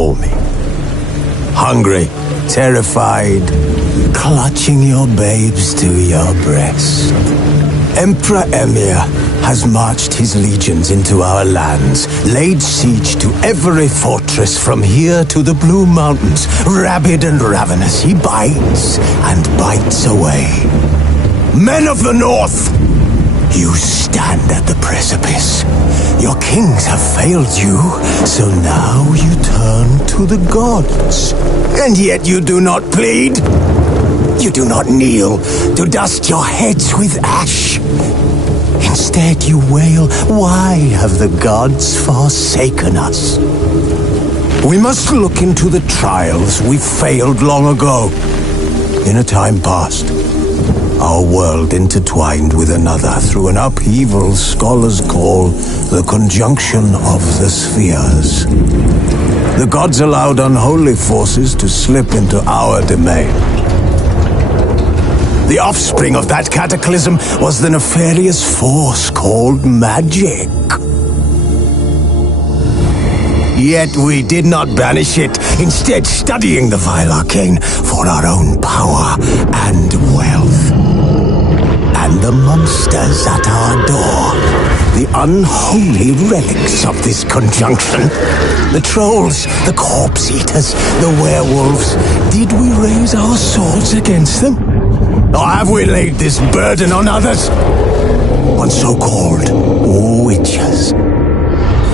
before me. Hungry, terrified, clutching your babes to your breast. Emperor Emir has marched his legions into our lands, laid siege to every fortress from here to the Blue Mountains. Rabid and ravenous, he bites and bites away. Men of the North, you stand at the precipice. Your kings have failed you, so now you turn to the gods. And yet you do not plead. You do not kneel to dust your heads with ash. Instead you wail, why have the gods forsaken us? We must look into the trials we failed long ago. In a time past, our world intertwined with another through an upheaval scholars call the conjunction of the spheres. The gods allowed unholy forces to slip into our domain. The offspring of that cataclysm was the nefarious force called magic. Yet we did not banish it, instead studying the vile arcane for our own power and wealth. And the monsters at our door, the unholy relics of this conjunction, the trolls, the corpse eaters, the werewolves, did we raise our swords against them? Or have we laid this burden on others? On so-called witches.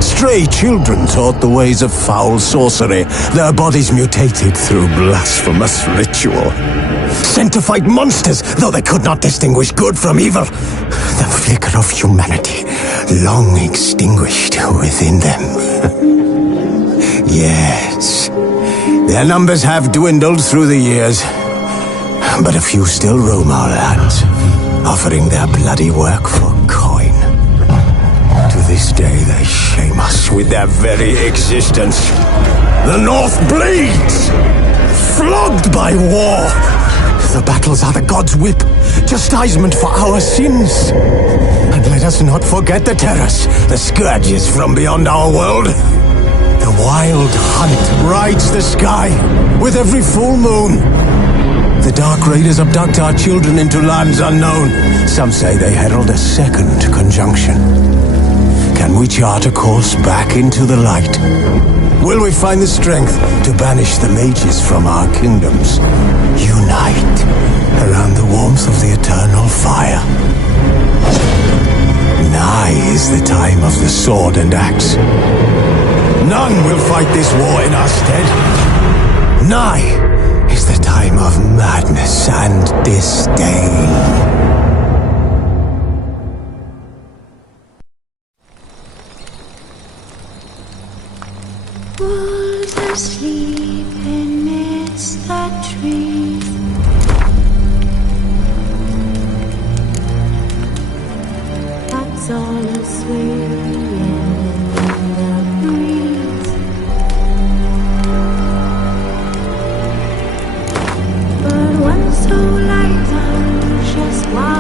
Stray children taught the ways of foul sorcery, their bodies mutated through blasphemous ritual. Sent to fight monsters, though they could not distinguish good from evil. The flicker of humanity, long extinguished within them. Yes, their numbers have dwindled through the years, but a few still roam our lands, offering their bloody work for coin. To this day they shame us with their very existence. The North bleeds, flogged by war. The battles are the gods' whip, chastisement for our sins. And let us not forget the terrors, the scourges from beyond our world. The wild hunt rides the sky with every full moon. The Dark Raiders abduct our children into lands unknown. Some say they herald a second conjunction. Can we chart a course back into the light? Will we find the strength to banish the mages from our kingdoms? Unite around the warmth of the eternal fire. Nigh is the time of the sword and axe. None will fight this war in our stead. Nigh is the time of madness and disdain. Wolves asleep amidst the trees. That's all asleep in the breeze. But one so light, just one.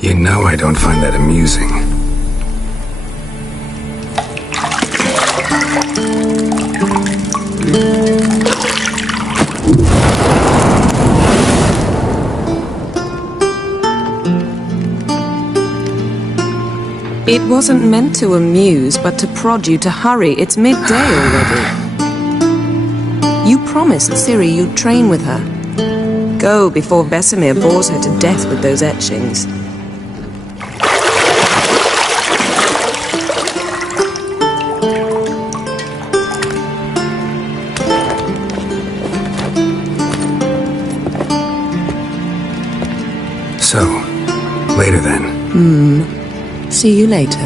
You know I don't find that amusing. It wasn't meant to amuse, but to prod you to hurry. It's midday already. You promised Ciri you'd train with her. Go before Vesemir bores her to death with those etchings. So, later then. See you later.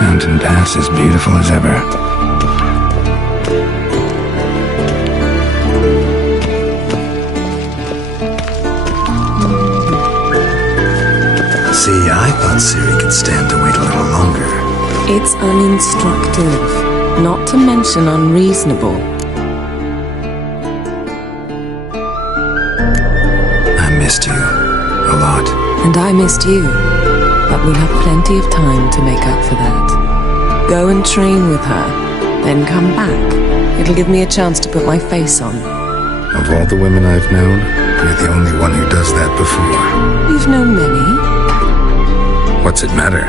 Mountain Pass as beautiful as ever. See, I thought Ciri could stand to wait a little longer. It's uninstructive, not to mention unreasonable. I missed you a lot. And I missed you. But we'll have plenty of time to make up for that. Go and train with her, then come back. It'll give me a chance to put my face on. Of all the women I've known, you're the only one who does that before. You've known many. What's it matter?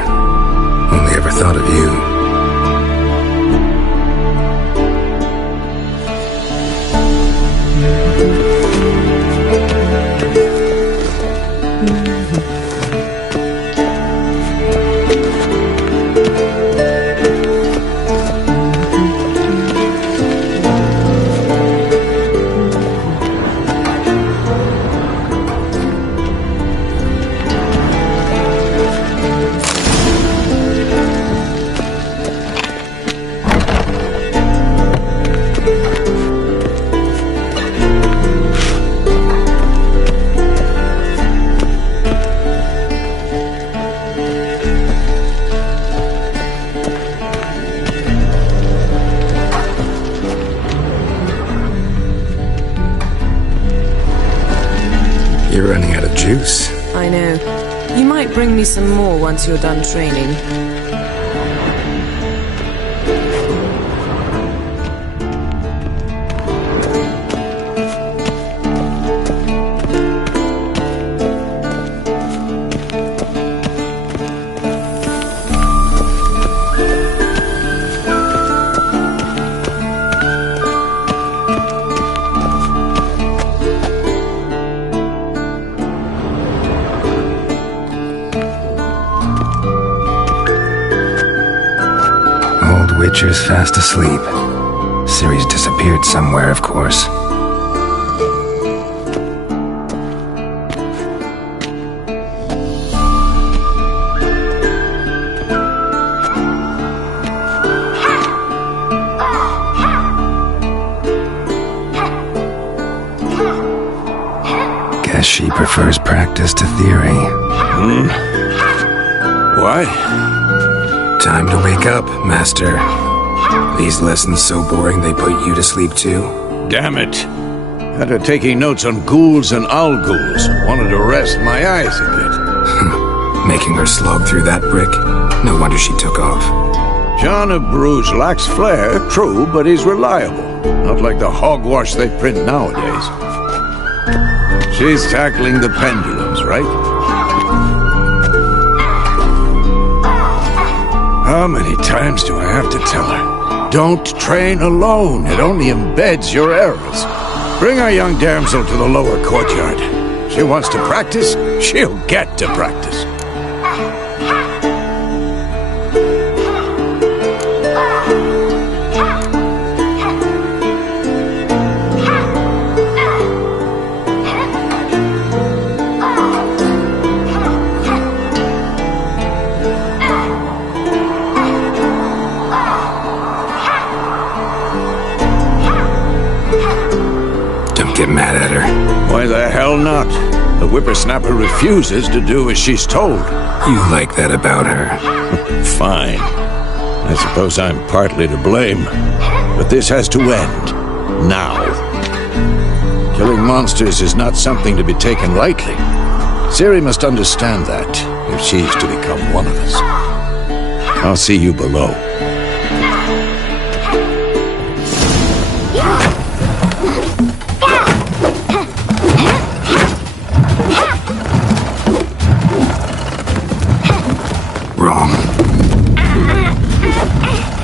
Only ever thought of you. You're running out of juice. I know. You might bring me some more once you're done training. Witcher's fast asleep. Ciri's disappeared somewhere, of course. Guess she prefers practice to theory. What? Time to wake up, Master. These lessons so boring they put you to sleep too? Damn it. Had her taking notes on ghouls and owl ghouls. Wanted to rest my eyes a bit. Making her slog through that brick? No wonder she took off. John of Bruges lacks flair, true, but he's reliable. Not like the hogwash they print nowadays. She's tackling the pendulums, right? How many times do I have to tell her? Don't train alone. It only embeds your errors. Bring our young damsel to the lower courtyard. She wants to practice, she'll get to practice. Get mad at her. Why the hell not? The whippersnapper refuses to do as she's told. You like that about her? Fine. I suppose I'm partly to blame. But this has to end. Now. Killing monsters is not something to be taken lightly. Ciri must understand that, if she's to become one of us. I'll see you below.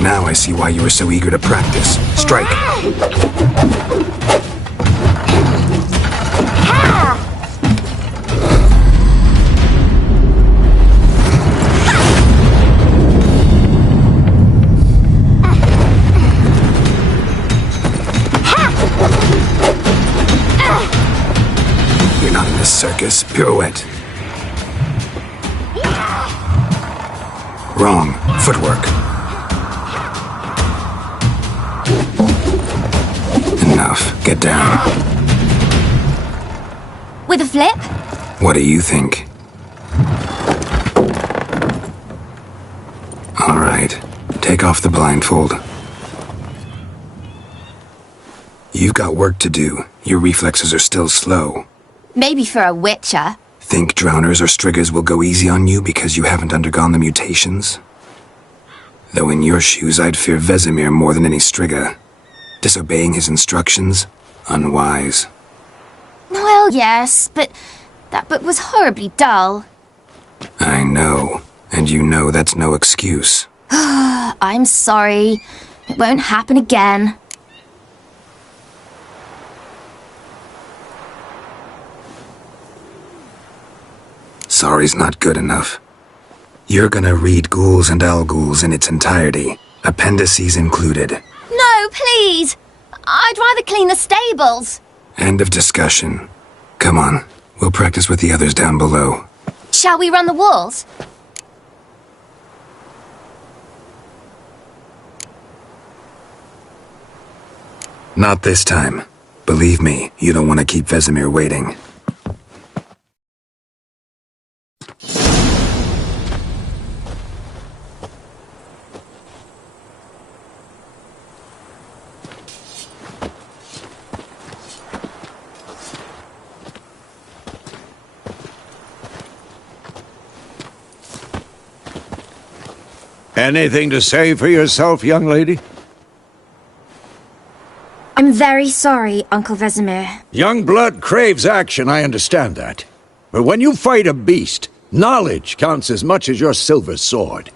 Now I see why you were so eager to practice. Strike! You're not in this circus. Pirouette. Wrong. Footwork. Enough. Get down. With a flip? What do you think? All right. Take off the blindfold. You've got work to do. Your reflexes are still slow. Maybe for a witcher. Think drowners or striggers will go easy on you because you haven't undergone the mutations? Though in your shoes, I'd fear Vesemir more than any strigger. Disobeying his instructions? Unwise. Well, yes, but that book was horribly dull. I know. And you know that's no excuse. I'm sorry. It won't happen again. Sorry's not good enough. You're gonna read Ghouls and Alghouls in its entirety, appendices included. No, please! I'd rather clean the stables. End of discussion. Come on, we'll practice with the others down below. Shall we run the walls? Not this time. Believe me, you don't want to keep Vesemir waiting. Anything to say for yourself, young lady? I'm very sorry, Uncle Vesemir. Young blood craves action, I understand that. But when you fight a beast, knowledge counts as much as your silver sword.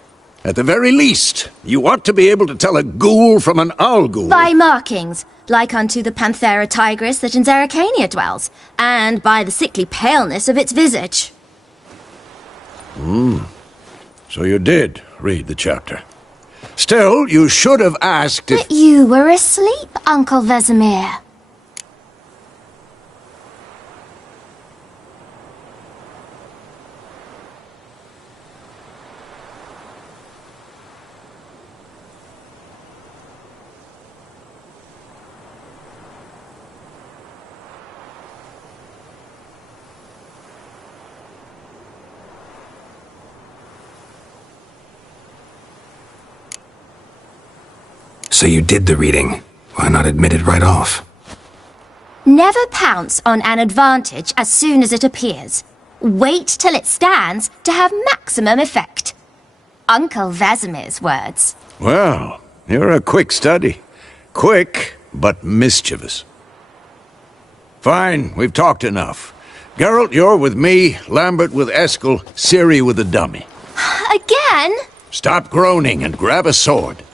At the very least, you ought to be able to tell a ghoul from an owl ghoul. By markings, like unto the Panthera tigris that in Zerrikania dwells, and by the sickly paleness of its visage. So you did read the chapter. Still, you should have asked if... But you were asleep, Uncle Vesemir. So you did the reading. Why not admit it right off? Never pounce on an advantage as soon as it appears. Wait till it stands to have maximum effect. Uncle Vesemir's words. Well, you're a quick study. Quick, but mischievous. Fine, we've talked enough. Geralt, you're with me, Lambert with Eskel, Ciri with the dummy. Again? Stop groaning and grab a sword.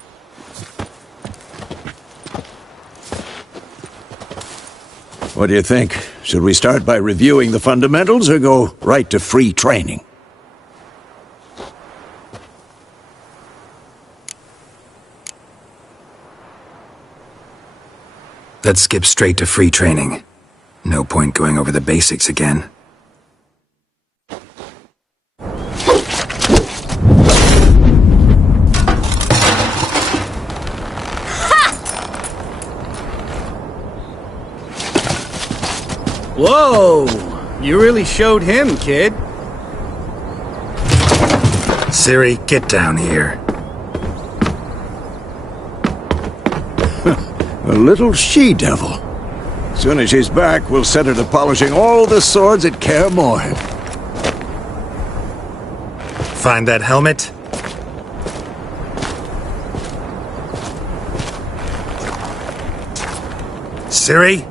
What do you think? Should we start by reviewing the fundamentals or go right to free training? Let's skip straight to free training. No point going over the basics again. Whoa! You really showed him, kid. Ciri, get down here. A little she-devil. Soon as she's back, we'll set her to polishing all the swords at Kaer Morhen. Find that helmet? Ciri?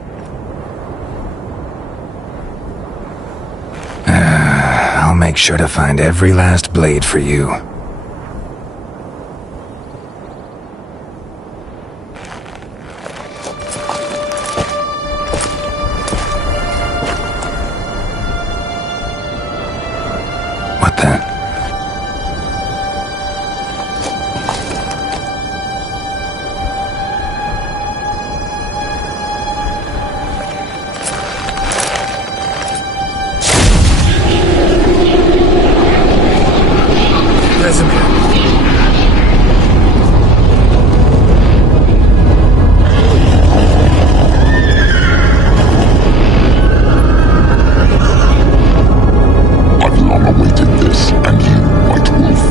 I'll make sure to find every last blade for you. What the? I've long awaited this, and you, White Wolf.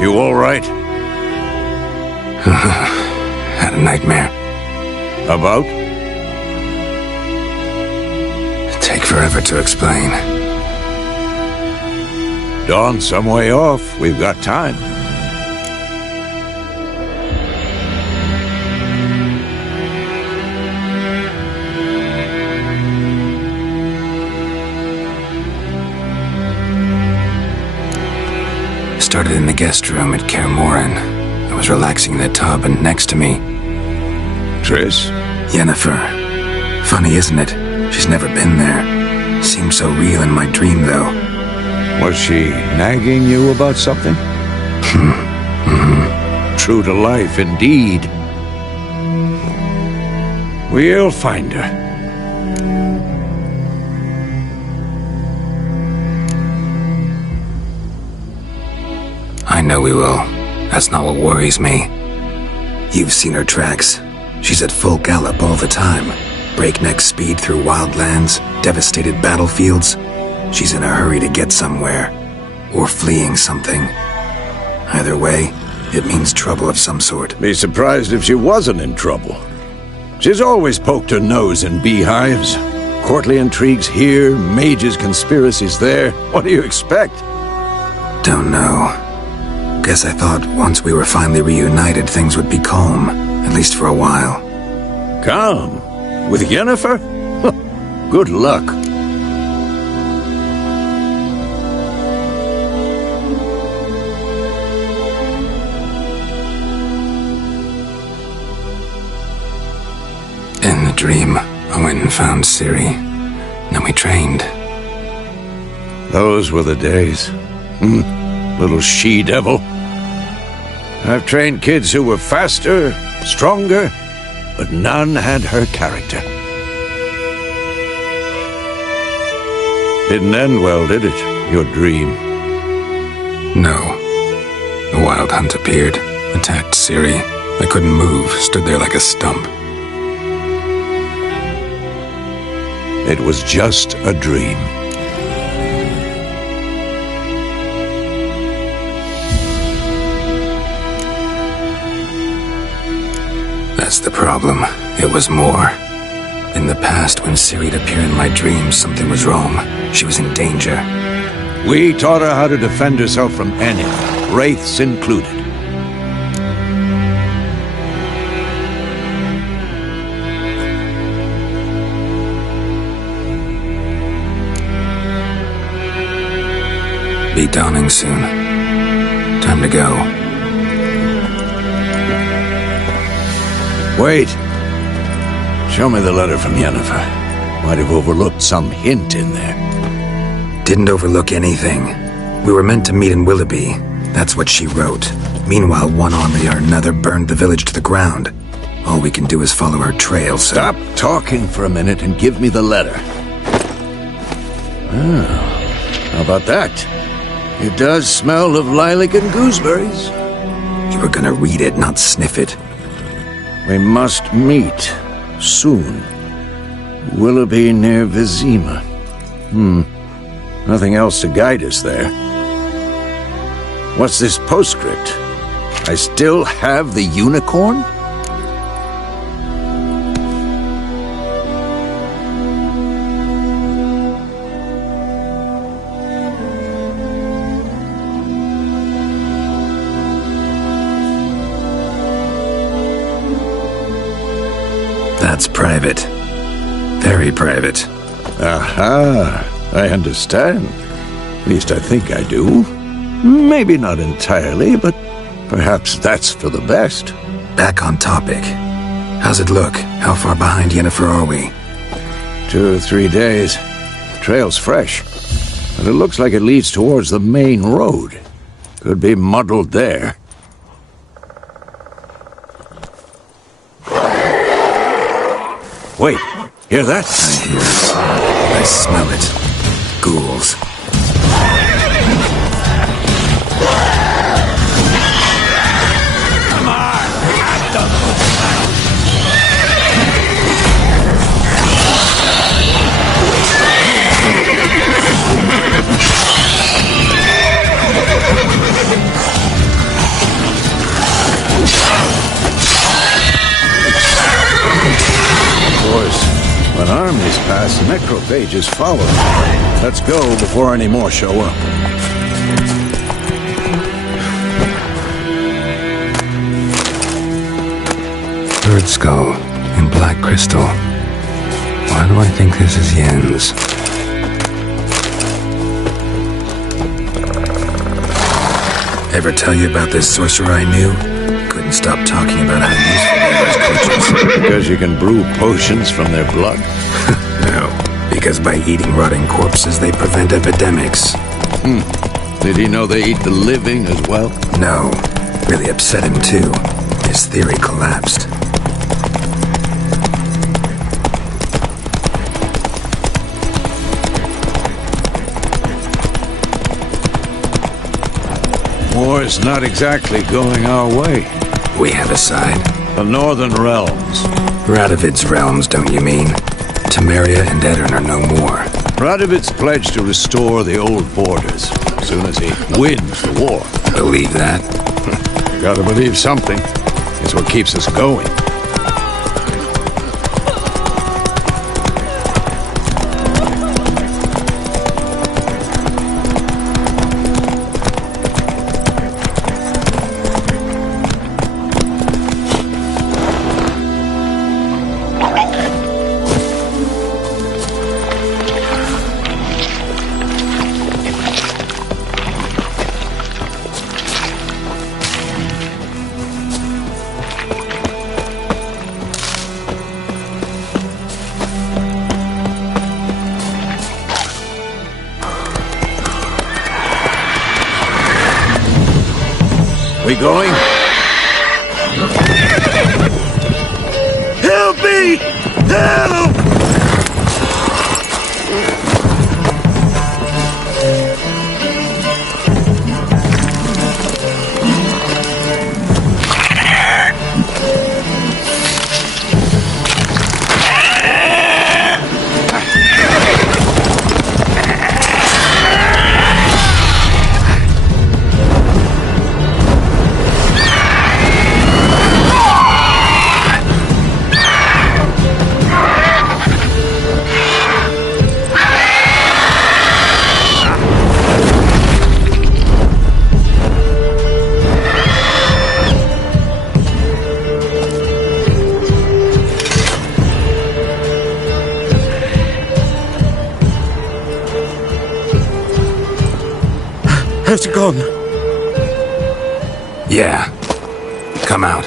You all right? Had a nightmare. About? Take forever to explain. Dawn, some way off. We've got time. Started in the guest room at Kaer Morhen. I was relaxing in the tub, and next to me, Triss? Yennefer. Funny, isn't it? She's never been there. Seemed so real in my dream, though. Was she nagging you about something? True to life, indeed. We'll find her. I know we will. That's not what worries me. You've seen her tracks. She's at full gallop all the time. Breakneck speed through wildlands, devastated battlefields. She's in a hurry to get somewhere. Or fleeing something. Either way, it means trouble of some sort. Be surprised if she wasn't in trouble. She's always poked her nose in beehives. Courtly intrigues here, mages' conspiracies there. What do you expect? Don't know. Guess I thought once we were finally reunited, things would be calm. At least for a while. Calm? With Yennefer? Good luck. In the dream, I went and found Ciri. Then we trained. Those were the days. Little she-devil. I've trained kids who were faster, stronger, but none had her character. Didn't end well, did it? Your dream? No. The Wild Hunt appeared, attacked Ciri. I couldn't move, stood there like a stump. It was just a dream. That's the problem. It was more. In the past, when Ciri'd appear in my dreams, something was wrong. She was in danger. We taught her how to defend herself from any, wraiths included. Be dawning soon. Time to go. Wait. Show me the letter from Yennefer. Might have overlooked some hint in there. Didn't overlook anything. We were meant to meet in Willoughby. That's what she wrote. Meanwhile, one army or another burned the village to the ground. All we can do is follow her trail, so... Stop talking for a minute and give me the letter. How about that? It does smell of lilac and gooseberries. You were gonna read it, not sniff it. We must meet soon. Willoughby near Vizima. Nothing else to guide us there. What's this postscript? I still have the unicorn? That's private. Very private. Aha, I understand. At least I think I do. Maybe not entirely, but perhaps that's for the best. Back on topic. How's it look? How far behind Yennefer are we? 2 or 3 days. The trail's fresh, but it looks like it leads towards the main road. Could be muddled there. Wait, hear that? I hear it. I smell it. Ghouls. When armies pass, necrophages follow. Let's go before any more show up. Bird skull in black crystal. Why do I think this is Yen's? Ever tell you about this sorcerer I knew? Couldn't stop talking about how useful they were as creatures. Because you can brew potions from their blood? No, because by eating rotting corpses, they prevent epidemics. Did he know they eat the living as well? No, really upset him too. His theory collapsed. War's not exactly going our way. We have a side. The Northern Realms. Radovid's realms, don't you mean? Temeria and Edirn are no more. Radovid's pledged to restore the old borders as soon as he wins the war. Believe that? Gotta believe something. It's what keeps us going. We going? Help me! Help! How's it gone? Yeah. Come out.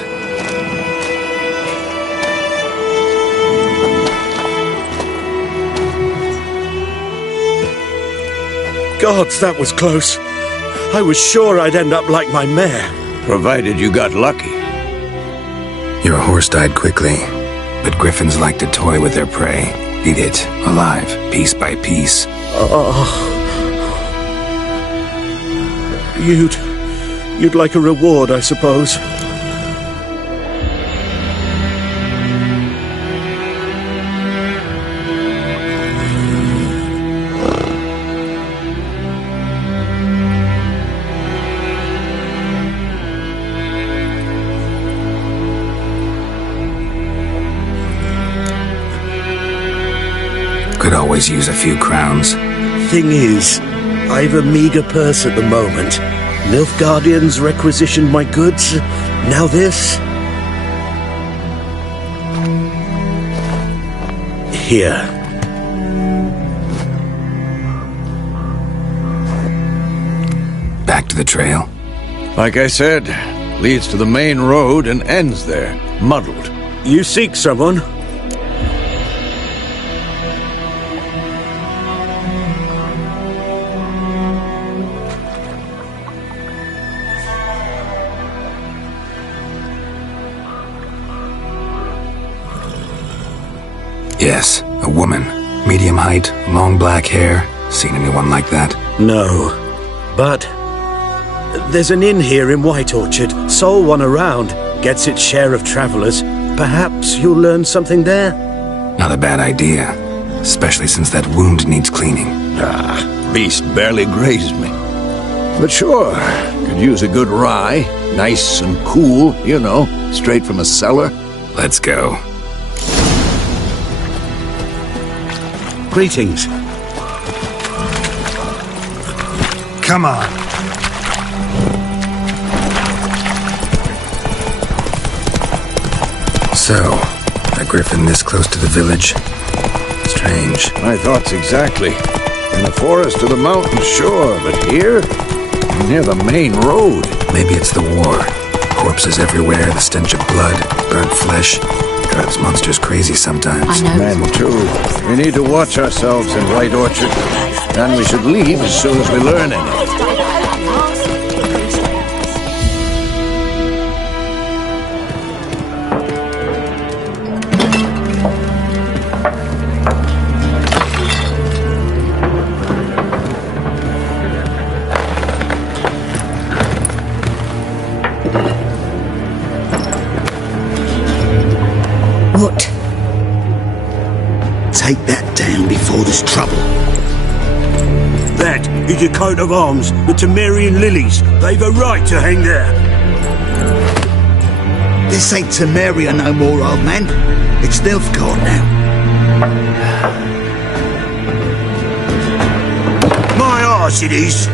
Gods, that was close. I was sure I'd end up like my mare. Provided you got lucky. Your horse died quickly, but griffins like to toy with their prey. Eat it, alive, piece by piece. You'd like a reward, I suppose. Could always use a few crowns. Thing is, I've a meager purse at the moment. Nilfgaardians requisitioned my goods. Now this. Here. Back to the trail. Like I said, leads to the main road and ends there, muddled. You seek someone? Yes, a woman. Medium height, long black hair. Seen anyone like that? No. But there's an inn here in White Orchard. Sole one around. Gets its share of travelers. Perhaps you'll learn something there? Not a bad idea. Especially since that wound needs cleaning. Beast barely grazed me. But sure, could use a good rye. Nice and cool, you know, straight from a cellar. Let's go. Greetings. Come on. So, a griffin this close to the village? Strange. My thoughts exactly. In the forest or the mountains, sure, but here? Near the main road. Maybe it's the war. Corpses everywhere, the stench of blood, burnt flesh. Drives monsters crazy sometimes. Men, too. We need to watch ourselves in White Orchard. And we should leave as soon as we learn anything. Take that down before there's trouble. That is your coat of arms, the Temerian lilies. They've a right to hang there. This ain't Temeria no more, old man. It's Nilfgaard now. My arse it is.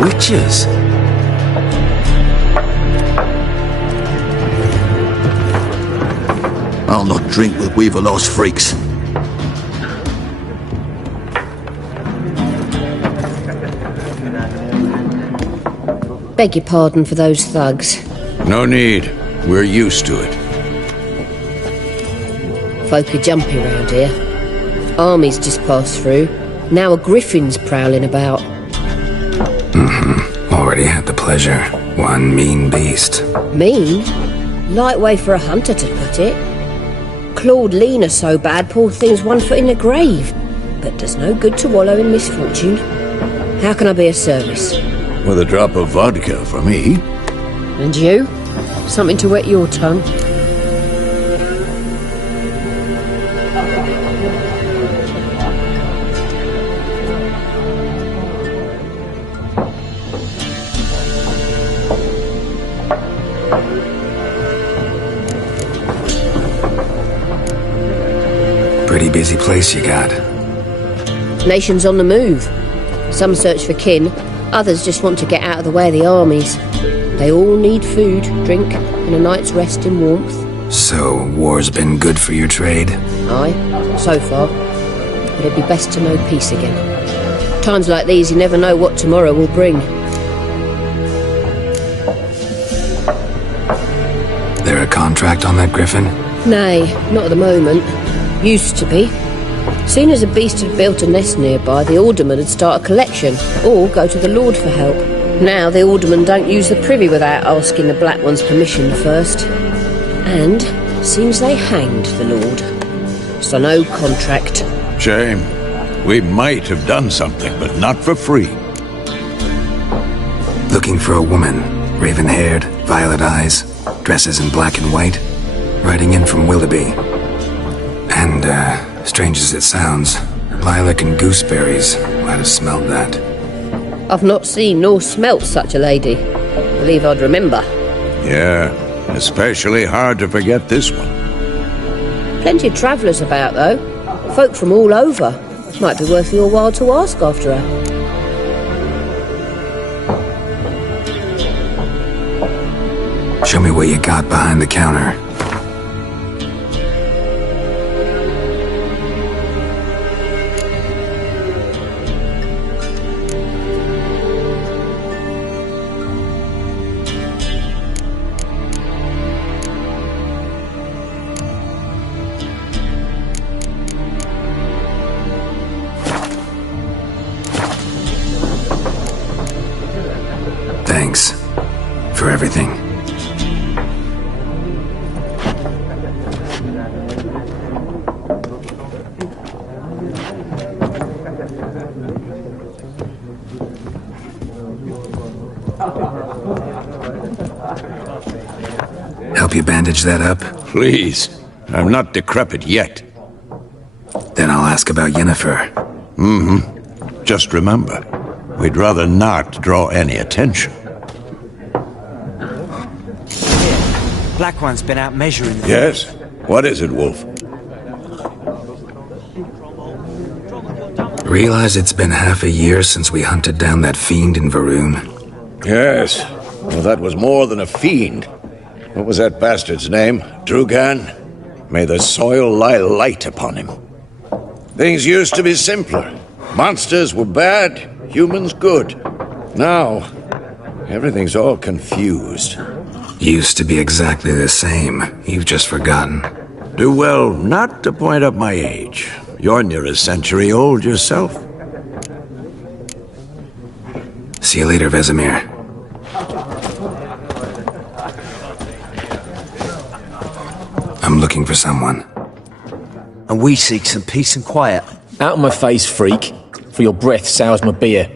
Witches? I'll not drink with Weaver-Lost freaks. Beg your pardon for those thugs. No need. We're used to it. Folk are jumpy round here. Armies just passed through. Now a griffin's prowling about. Already had the pleasure. One mean beast. Mean? Light way for a hunter to put it. Clawed Lena so bad, poor thing's 1 foot in the grave. But does no good to wallow in misfortune. How can I be of service? With a drop of vodka for me. And you? Something to wet your tongue? Pretty busy place you got. Nations on the move. Some search for kin, others just want to get out of the way of the armies. They all need food, drink, and a night's rest in warmth. So, war's been good for your trade? Aye, so far. But it'd be best to know peace again. Times like these, you never know what tomorrow will bring. There a contract on that griffin? Nay, not at the moment. Used to be. Soon as a beast had built a nest nearby, the alderman would start a collection, or go to the Lord for help. Now the alderman don't use the privy without asking the Black One's permission first. And seems they hanged the Lord. So no contract. Shame. We might have done something, but not for free. Looking for a woman. Raven-haired, violet eyes, dresses in black and white. Riding in from Willoughby. And, strange as it sounds, lilac and gooseberries might have smelled that. I've not seen nor smelt such a lady. Believe I'd remember. Yeah, especially hard to forget this one. Plenty of travellers about, though. Folk from all over. Might be worth your while to ask after her. Show me what you got behind the counter. Thanks for everything. Help you bandage that up? Please. I'm not decrepit yet. Then I'll ask about Yennefer. Just remember, we'd rather not draw any attention. Black One's been out measuring the Yes? What is it, Wolf? Realize it's been half a year since we hunted down that fiend in Varun? Yes. Well, that was more than a fiend. What was that bastard's name? Drugan? May the soil lie light upon him. Things used to be simpler. Monsters were bad, humans good. Now, everything's all confused. Used to be exactly the same. You've just forgotten. Do well not to point up my age. You're near a century old yourself. See you later, Vesemir. I'm looking for someone. And we seek some peace and quiet. Out of my face, freak. For your breath sours my beer.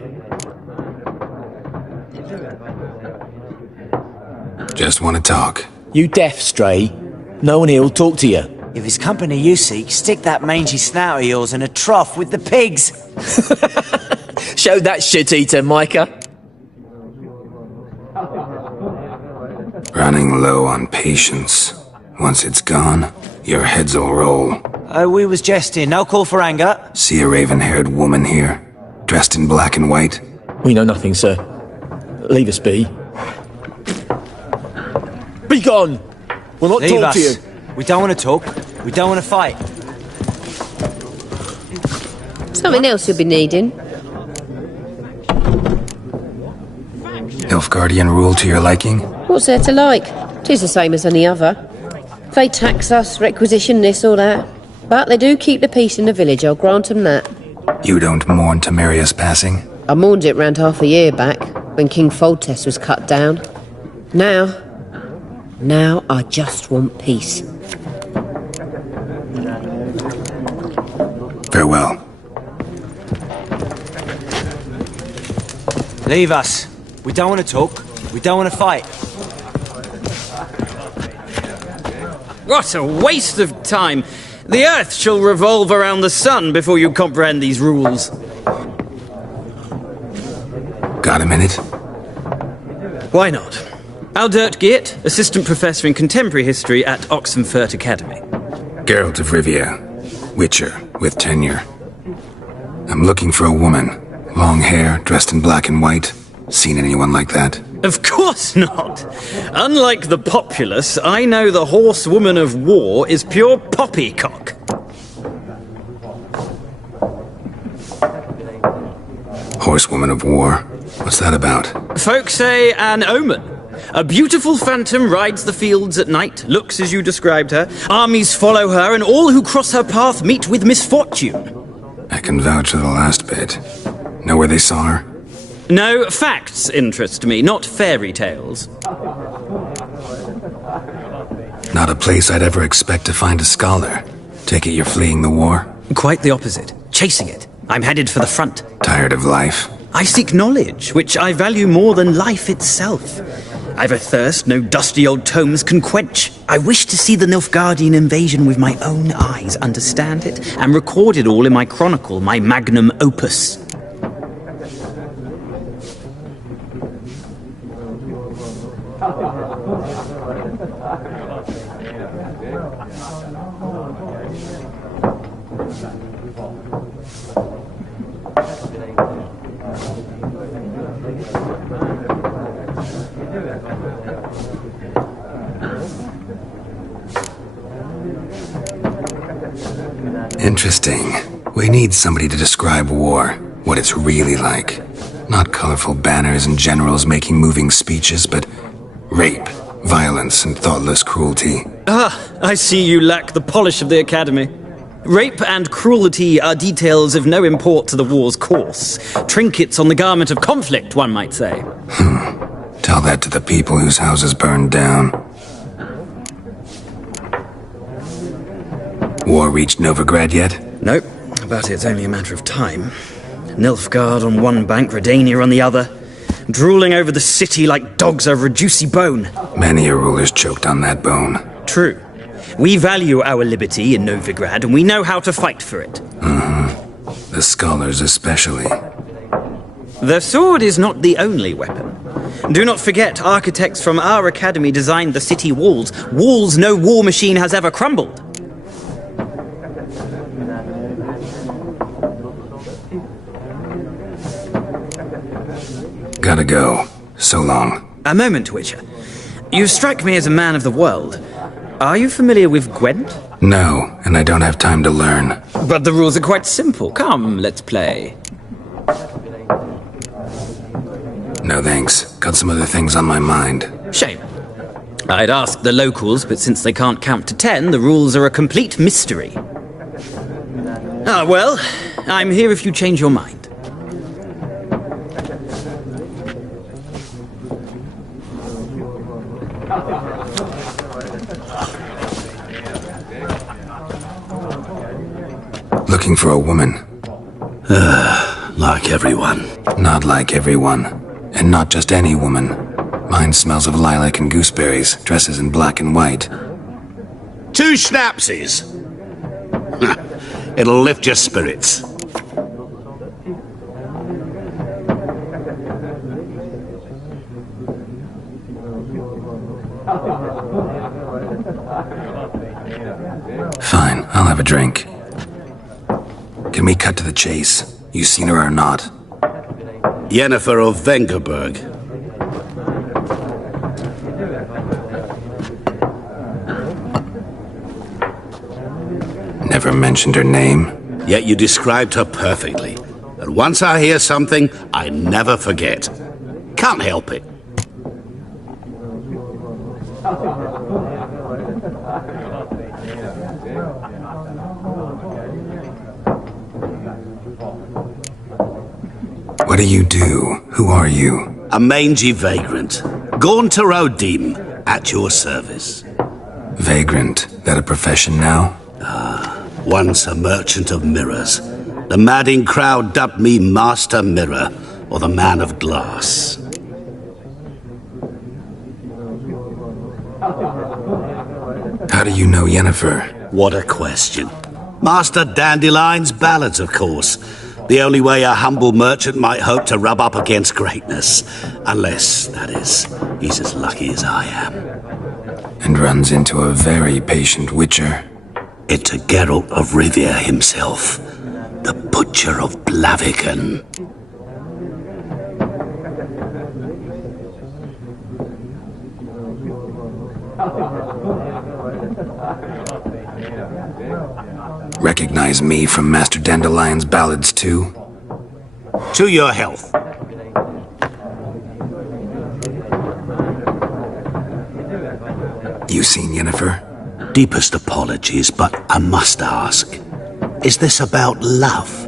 Just want to talk. You deaf, Stray? No one here will talk to you. If it's company you seek, stick that mangy snout of yours in a trough with the pigs. Show that shit-eater, Micah. Running low on patience. Once it's gone, your heads'll roll. Oh, we was jesting. No call for anger. See a raven-haired woman here, dressed in black and white? We know nothing, sir. Leave us be. Be gone! We'll not Leave talk us. to you. We don't want to talk. We don't want to fight. Something else you'll be needing. Nilfgaardian rule to your liking? What's there to like? 'Tis the same as any other. They tax us, requisition this or that. But they do keep the peace in the village, I'll grant them that. You don't mourn Temeria's passing? I mourned it round half a year back, when King Foltest was cut down. Now I just want peace. Farewell. Leave us. We don't want to talk. We don't want to fight. What a waste of time! The Earth shall revolve around the sun before you comprehend these rules. Got a minute? Why not? Aldert Geert, Assistant Professor in Contemporary History at Oxenfurt Academy. Geralt of Rivia, Witcher, with tenure. I'm looking for a woman. Long hair, dressed in black and white. Seen anyone like that? Of course not! Unlike the populace, I know the horsewoman of war is pure poppycock. Horsewoman of war? What's that about? Folk say an omen. A beautiful phantom rides the fields at night, looks as you described her. Armies follow her, and all who cross her path meet with misfortune. I can vouch for the last bit. Know where they saw her? No, facts interest me, not fairy tales. Not a place I'd ever expect to find a scholar. Take it you're fleeing the war? Quite the opposite. Chasing it. I'm headed for the front. Tired of life? I seek knowledge, which I value more than life itself. I've a thirst no dusty old tomes can quench. I wish to see the Nilfgaardian invasion with my own eyes, understand it, and record it all in my chronicle, my magnum opus. Interesting. We need somebody to describe war, what it's really like. Not colorful banners and generals making moving speeches, but rape, violence, and thoughtless cruelty. Ah, I see you lack the polish of the Academy. Rape and cruelty are details of no import to the war's course. Trinkets on the garment of conflict, one might say. Tell that to the people whose houses burned down. War reached Novigrad yet? Nope, but it's only a matter of time. Nilfgaard on one bank, Redania on the other. Drooling over the city like dogs over a juicy bone. Many a ruler's choked on that bone. True. We value our liberty in Novigrad, and we know how to fight for it. The scholars especially. The sword is not the only weapon. Do not forget, architects from our academy designed the city walls. Walls no war machine has ever crumbled. Gotta go. So long. A moment, Witcher. You strike me as a man of the world. Are you familiar with Gwent? No, and I don't have time to learn. But the rules are quite simple. Come, let's play. No thanks. Got some other things on my mind. Shame. I'd ask the locals, but since they can't count to 10, the rules are a complete mystery. Ah, well, I'm here if you change your mind. Looking for a woman. Like everyone. Not like everyone. And not just any woman. Mine smells of lilac and gooseberries, dresses in black and white. 2 schnapsies. It'll lift your spirits. Fine, I'll have a drink. Can we cut to the chase? You seen her or not? Yennefer of Vengerberg. Never mentioned her name. Yet you described her perfectly. And once I hear something, I never forget. Can't help it. What do you do? Who are you? A mangy vagrant. Gaunter Odim, at your service. Vagrant. That a profession now? Once a merchant of mirrors. The madding crowd dubbed me Master Mirror, or the Man of Glass. How do you know Yennefer? What a question. Master Dandelion's ballads, of course. The only way a humble merchant might hope to rub up against greatness. Unless, that is, he's as lucky as I am. And runs into a very patient witcher. Into Geralt of Rivia himself. The Butcher of Blaviken. Recognize me from Master Dandelion's ballads too? To your health. You seen Yennefer? Deepest apologies, but I must ask. Is this about love?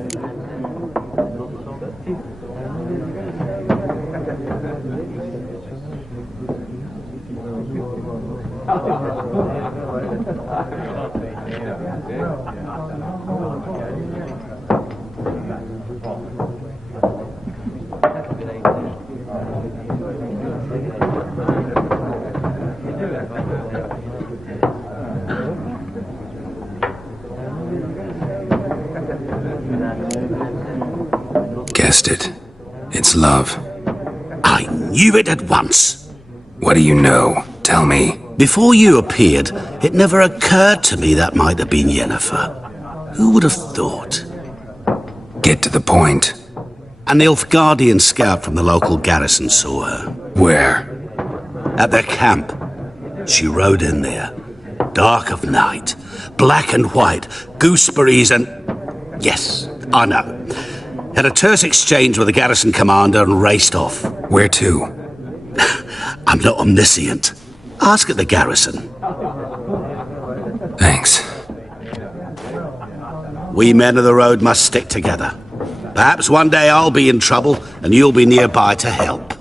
Guessed it. It's love. I knew it at once. What do you know? Tell me. Before you appeared, it never occurred to me that might have been Yennefer. Who would have thought? Get to the point. An Nilfgaardian scout from the local garrison saw her. Where? At their camp. She rode in there. Dark of night. Black and white. Gooseberries and... Yes, I know. Had a terse exchange with the garrison commander and raced off. Where to? I'm not omniscient. Ask at the garrison. Thanks. We men of the road must stick together. Perhaps one day I'll be in trouble and you'll be nearby to help.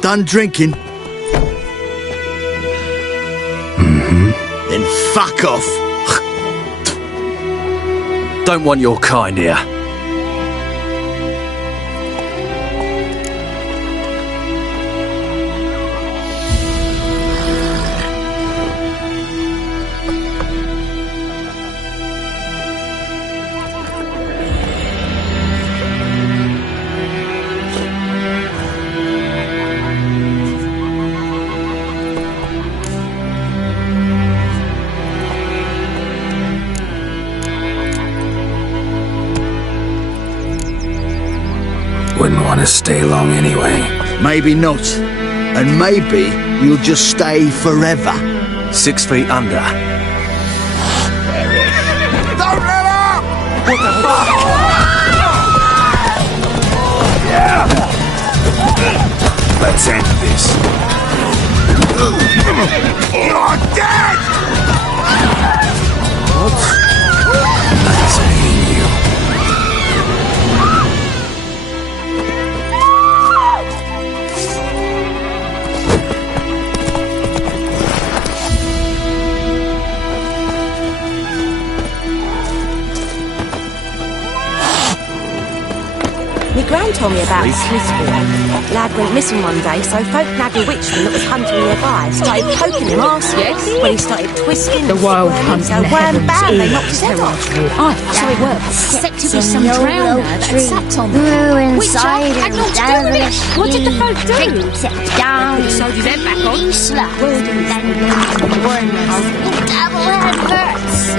Done drinking? Then fuck off. Don't want your kind here. Wouldn't want to stay long anyway. Maybe not. And maybe you'll just stay forever. 6 feet under. Don't let up! What the fuck? Let's end this. You're dead! Nice meeting you. My gran told me about Smithsfield. Lad went missing one day, so folk nabbed a witchman that was hunting nearby. Started poking him arse, when he started twisting. The wild hunt so wham bam, they knocked his head off. So it worked. Suspected of some drowner that sat on grew inside had him naught to do with it. What did the folk do? Picked it down. Sewed his head back on. Slapped. Then one double-head hurts.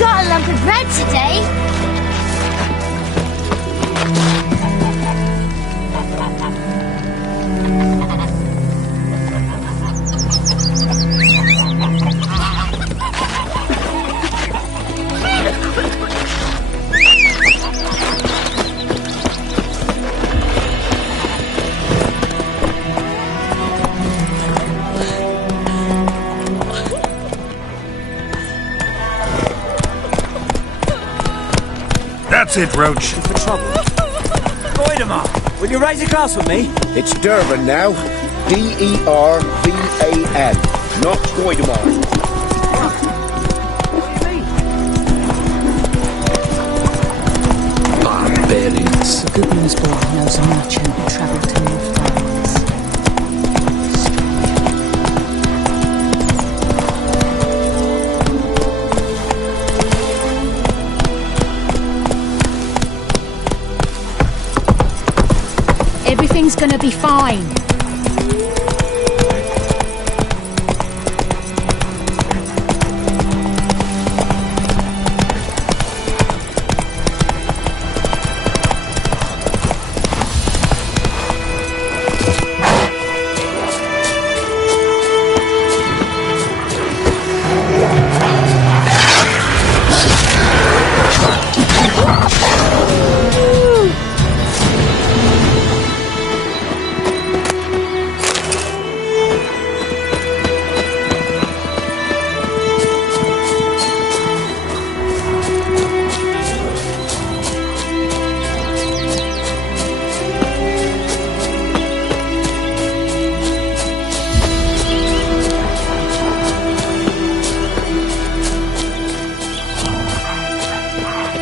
Got a lump of bread today. That's it, Roach. For trouble. Goidemar, will you raise a glass with me? It's Durban now. D-E-R-V-A-N. Not Goidemar. Barbarians. The good news boy knows a merchant who travelled to North Wales. Everything's gonna be fine.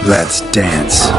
Let's dance.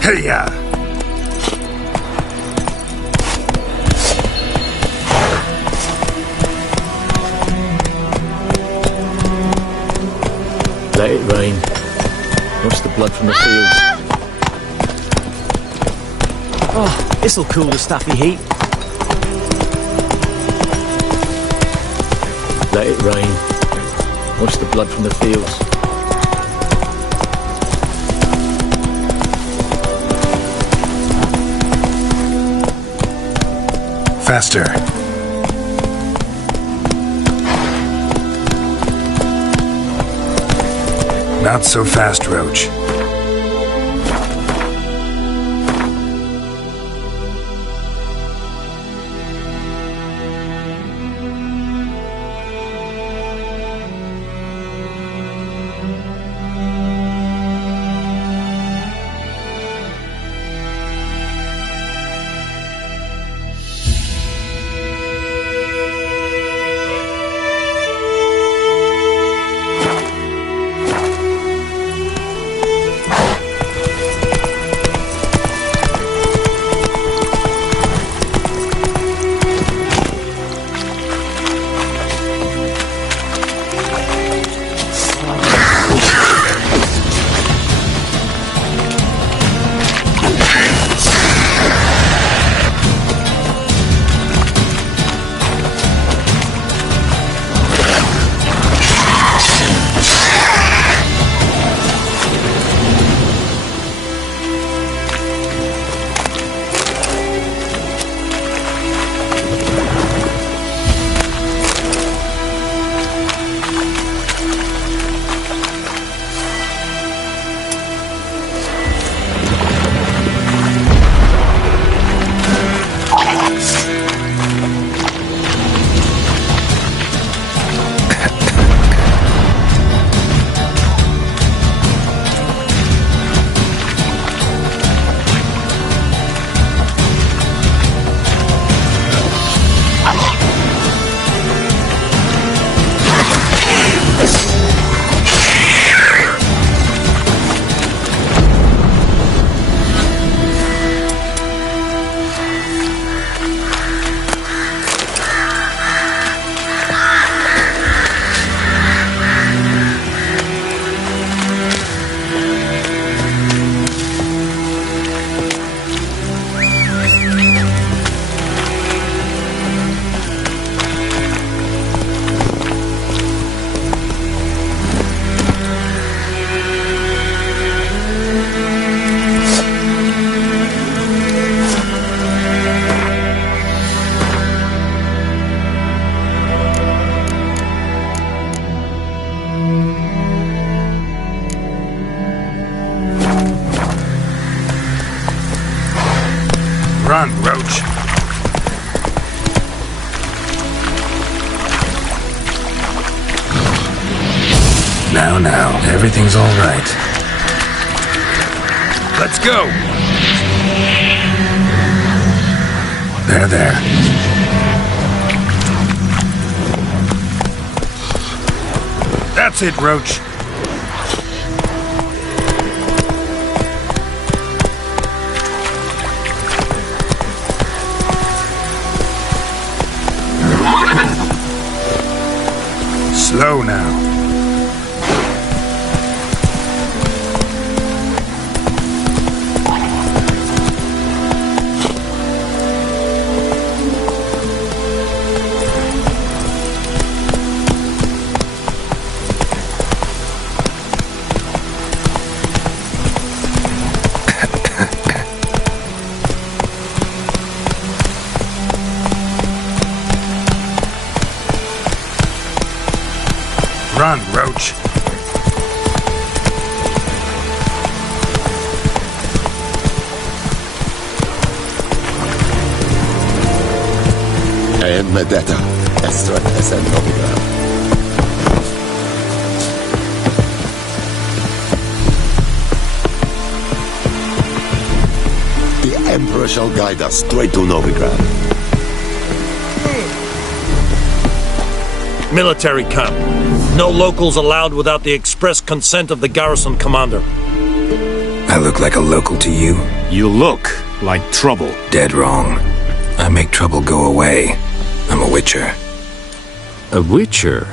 Hey-ya! Let it rain. Watch the blood from the fields. Oh, this'll cool the stuffy heat. Let it rain. Watch the blood from the fields. Faster. Not so fast, Roach. everything's all right. Let's go! There. That's it, Roach. Slow now. Run, Roach. Medetta, Estra Esen Novigrad. The Emperor shall guide us straight to Novigrad. Military camp. No locals allowed without the express consent of the garrison commander. I look like a local to you? You look like trouble. Dead wrong. I make trouble go away. I'm a witcher. A witcher?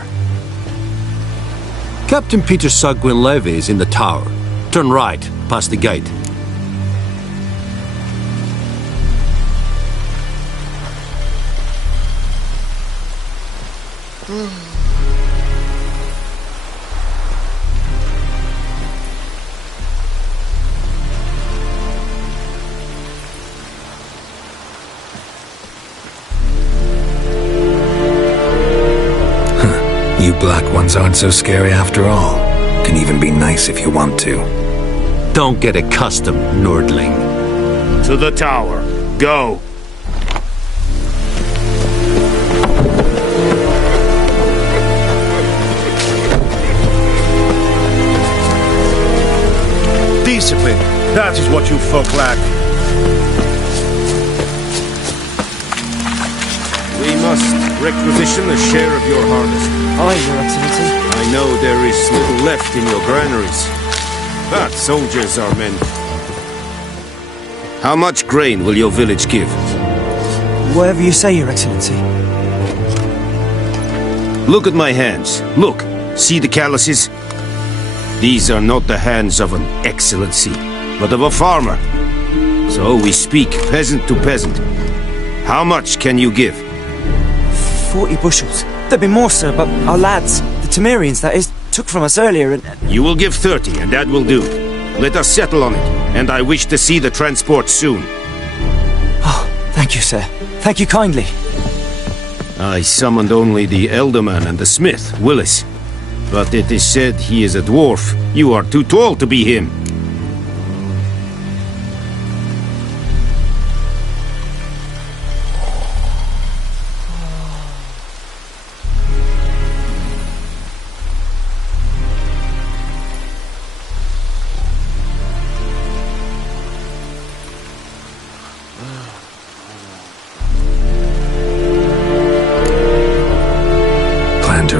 Captain Peter Sagwin Levy is in the tower. Turn right, past the gate. You black ones aren't so scary after all. Can even be nice if you want to. Don't get accustomed, Nordling. To the tower. Go. Discipline. That is what you folk lack. We must requisition a share of your harvest. Aye, Your Excellency. I know there is little left in your granaries, but soldiers are men. How much grain will your village give? Whatever you say, Your Excellency. Look at my hands. Look. See the calluses? These are not the hands of an excellency, but of a farmer. So we speak peasant to peasant. How much can you give? 40 bushels. There'd be more, sir, but our lads, the Temerians, that is, took from us earlier and... You will give 30, and that will do. Let us settle on it, and I wish to see the transport soon. Oh, thank you, sir. Thank you kindly. I summoned only the Elderman and the smith, Willis. But it is said he is a dwarf. You are too tall to be him.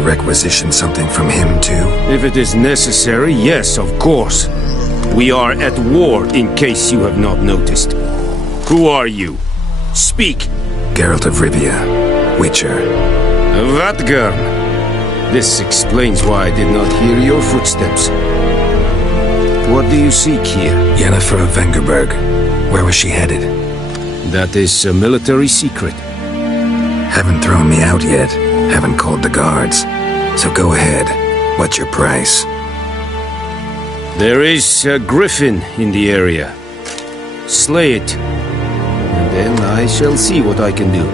Requisition something from him, too? If it is necessary, yes, of course. We are at war, in case you have not noticed. Who are you? Speak! Geralt of Rivia, Witcher. Vatgern! This explains why I did not hear your footsteps. What do you seek here? Yennefer of Vengerberg. Where was she headed? That is a military secret. Haven't thrown me out yet. Haven't called the guards. So go ahead. What's your price? There is a griffin in the area. Slay it. And then I shall see what I can do.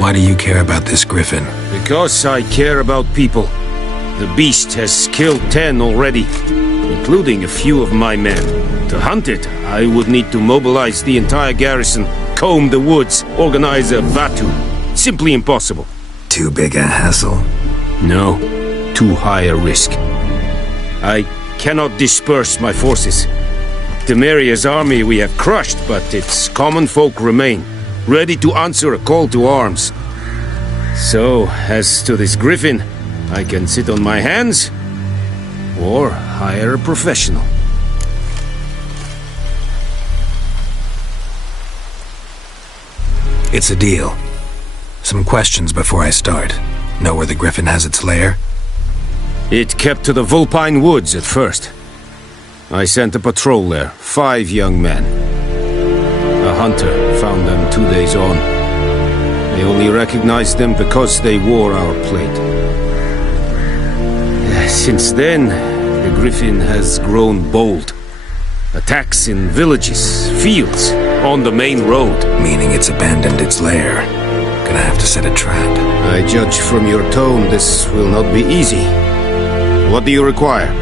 Why do you care about this griffin? Because I care about people. The beast has killed 10 already, including a few of my men. To hunt it, I would need to mobilize the entire garrison, comb the woods, organize a Vatu. Simply impossible. Too big a hassle? No, too high a risk. I cannot disperse my forces. Temeria's army we have crushed, but its common folk remain, ready to answer a call to arms. So, as to this griffin, I can sit on my hands, or hire a professional. It's a deal. Some questions before I start. Know where the griffin has its lair? It kept to the Vulpine Woods at first. I sent a patrol there, 5 young men. A hunter found them 2 days on. They only recognized them because they wore our plate. Since then, the griffin has grown bold. Attacks in villages, fields, on the main road. Meaning it's abandoned its lair. Gonna have to set a trap. I judge from your tone this will not be easy. What do you require?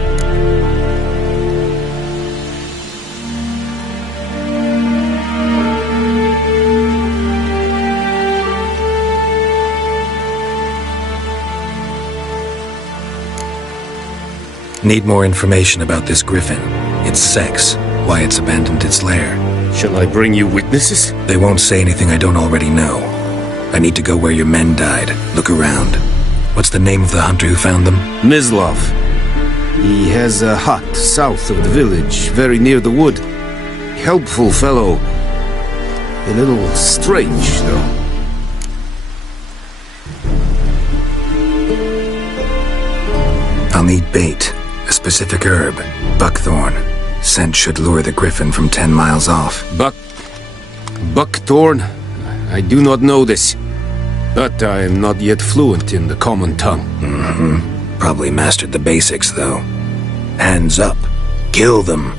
Need more information about this griffin. Its sex, why it's abandoned its lair. Shall I bring you witnesses? They won't say anything I don't already know. I need to go where your men died. Look around. What's the name of the hunter who found them? Mislav. He has a hut south of the village, very near the wood. Helpful fellow. A little strange, though. I'll need bait. A specific herb. Buckthorn. Scent should lure the griffin from 10 miles off. Buckthorn? I do not know this. But I am not yet fluent in the common tongue. Probably mastered the basics, though. Hands up. Kill them.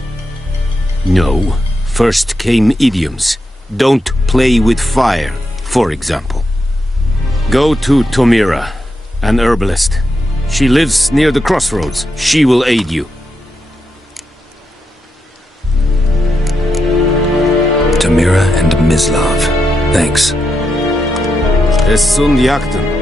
No. First came idioms. Don't play with fire, for example. Go to Tomira, an herbalist. She lives near the crossroads. She will aid you. Tomira and Mislav. Thanks. Essun Yakten.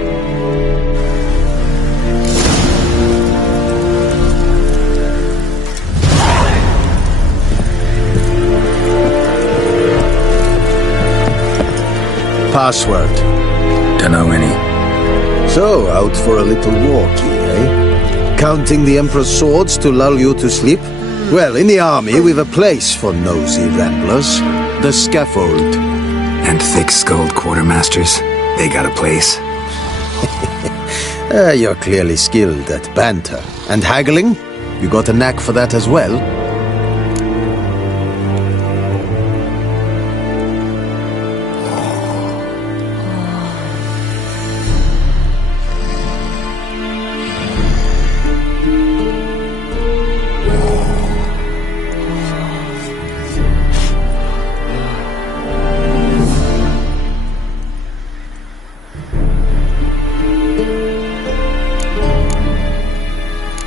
Password. Dunno any. So, out for a little walkie, eh? Counting the Emperor's swords to lull you to sleep? Well, in the army, we've a place for nosy ramblers. The scaffold. And thick-skulled quartermasters. They got a place. You're clearly skilled at banter. And haggling? You got a knack for that as well?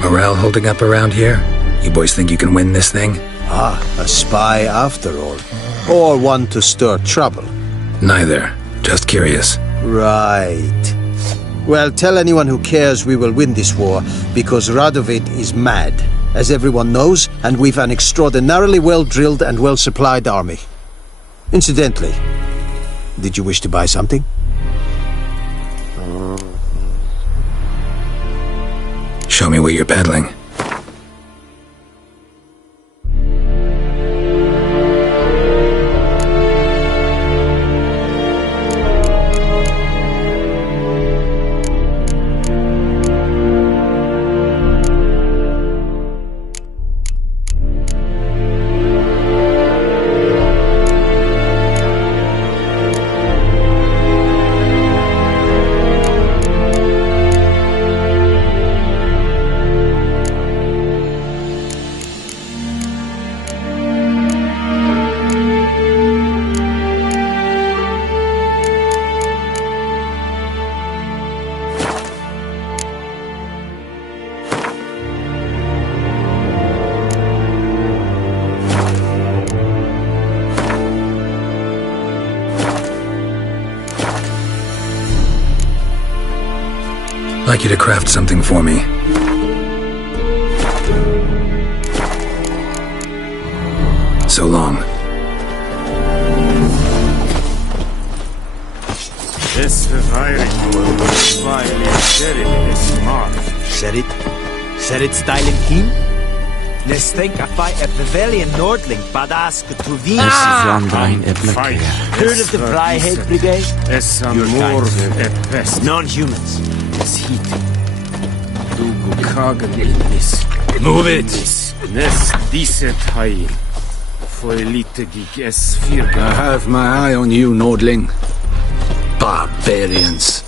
Morale holding up around here? You boys think you can win this thing? Ah, a spy after all. Or one to stir trouble. Neither. Just curious. Right. Well, tell anyone who cares we will win this war, because Radovid is mad, as everyone knows, and we've an extraordinarily well-drilled and well-supplied army. Incidentally, did you wish to buy something? Show me what you're peddling. like you to craft something for me. So long. Said it styling team? Let's think I fight a Pavilion Nordling, badass Tuvin. Heard of the Flyhead Brigade? Non-humans. Move it! I have my eye on you, Nordling. Barbarians.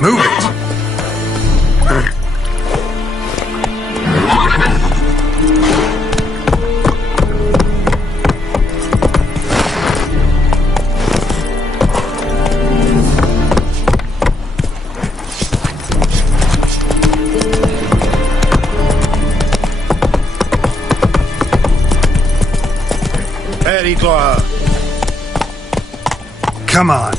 Move it! Come on.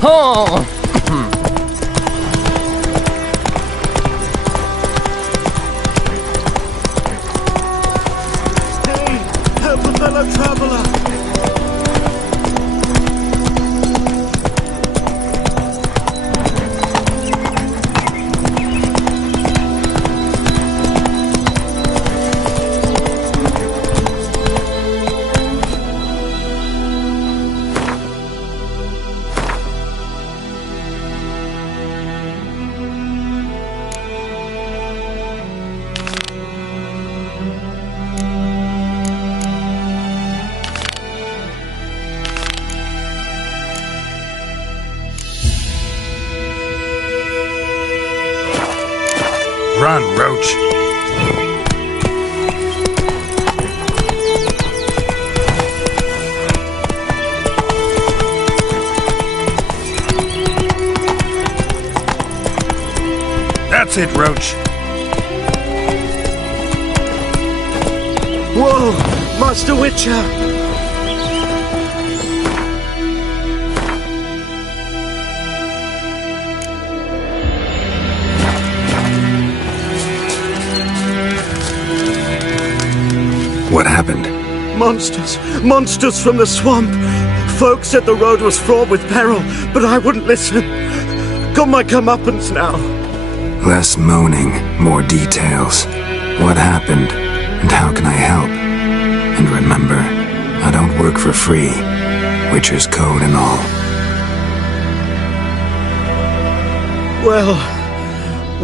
Oh! Hey, help a fellow traveler! Run, Roach. That's it, Roach. Whoa! Master Witcher! What happened? Monsters! Monsters from the swamp! Folks said the road was fraught with peril, but I wouldn't listen. Got my comeuppance now. Less moaning, more details. What happened, and how can I help? And remember, I don't work for free. Witcher's code and all. Well,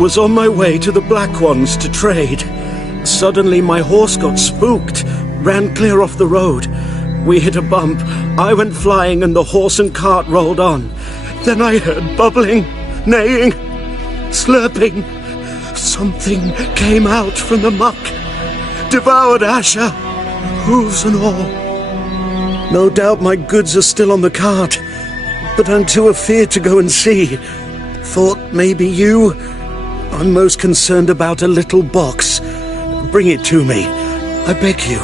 was on my way to the Black Ones to trade. Suddenly my horse got spooked, ran clear off the road. We hit a bump, I went flying and the horse and cart rolled on. Then I heard bubbling, neighing, slurping. Something came out from the muck, devoured Asher, hooves and all. No doubt my goods are still on the cart, but I'm too afeard to go and see. Thought maybe you. I'm most concerned about a little box. Bring it to me, I beg you.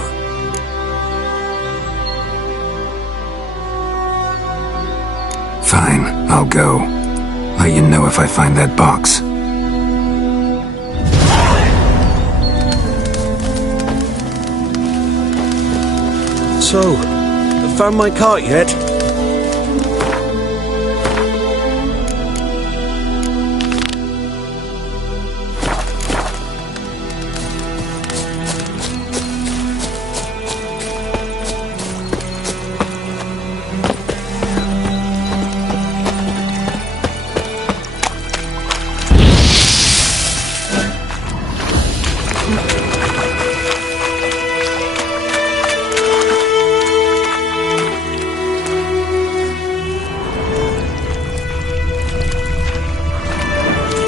Fine, I'll go. Let you know if I find that box. So, found my cart yet?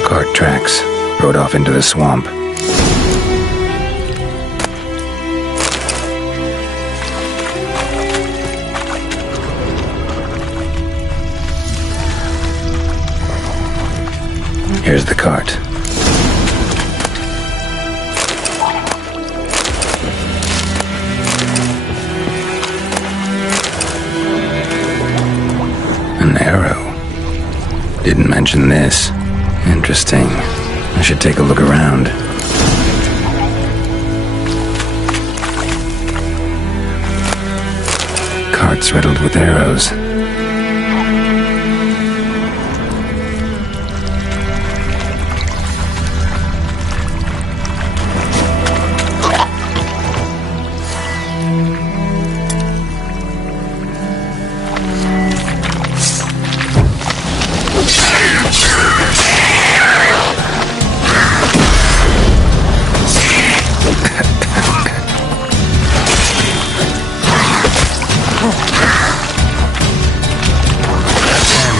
Cart tracks. Rode off into the swamp. Here's the cart. An arrow. Didn't mention this. Interesting. I should take a look around. Carts riddled with arrows.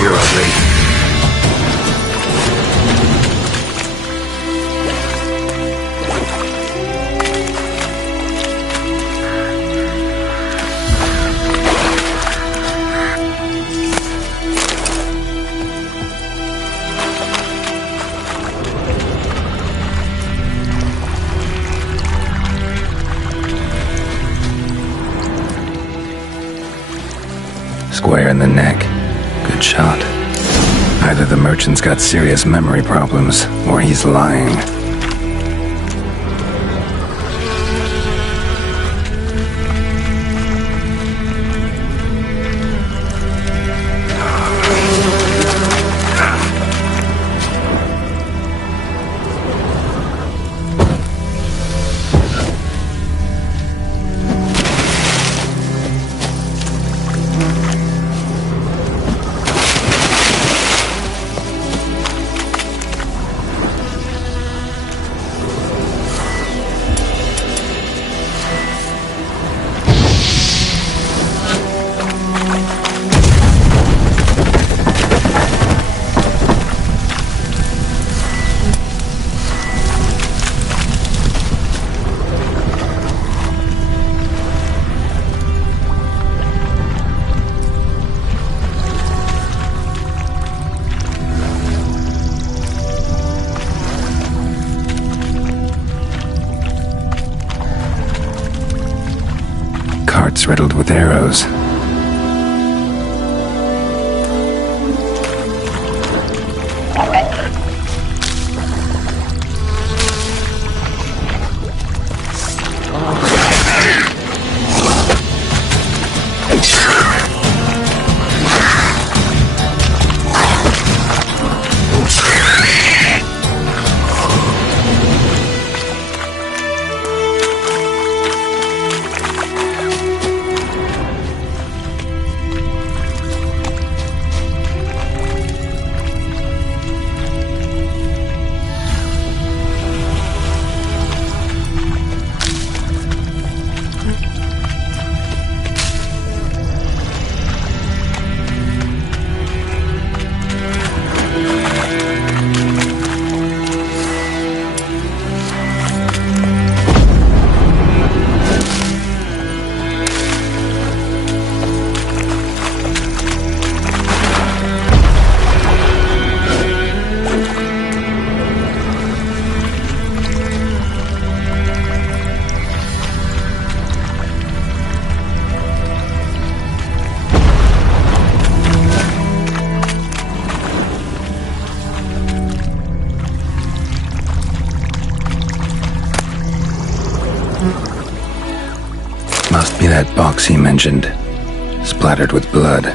You're ugly. Square in the neck. Good shot. Either the merchant's got serious memory problems, or he's lying. Carts riddled with arrows. Must be that box he mentioned. Splattered with blood.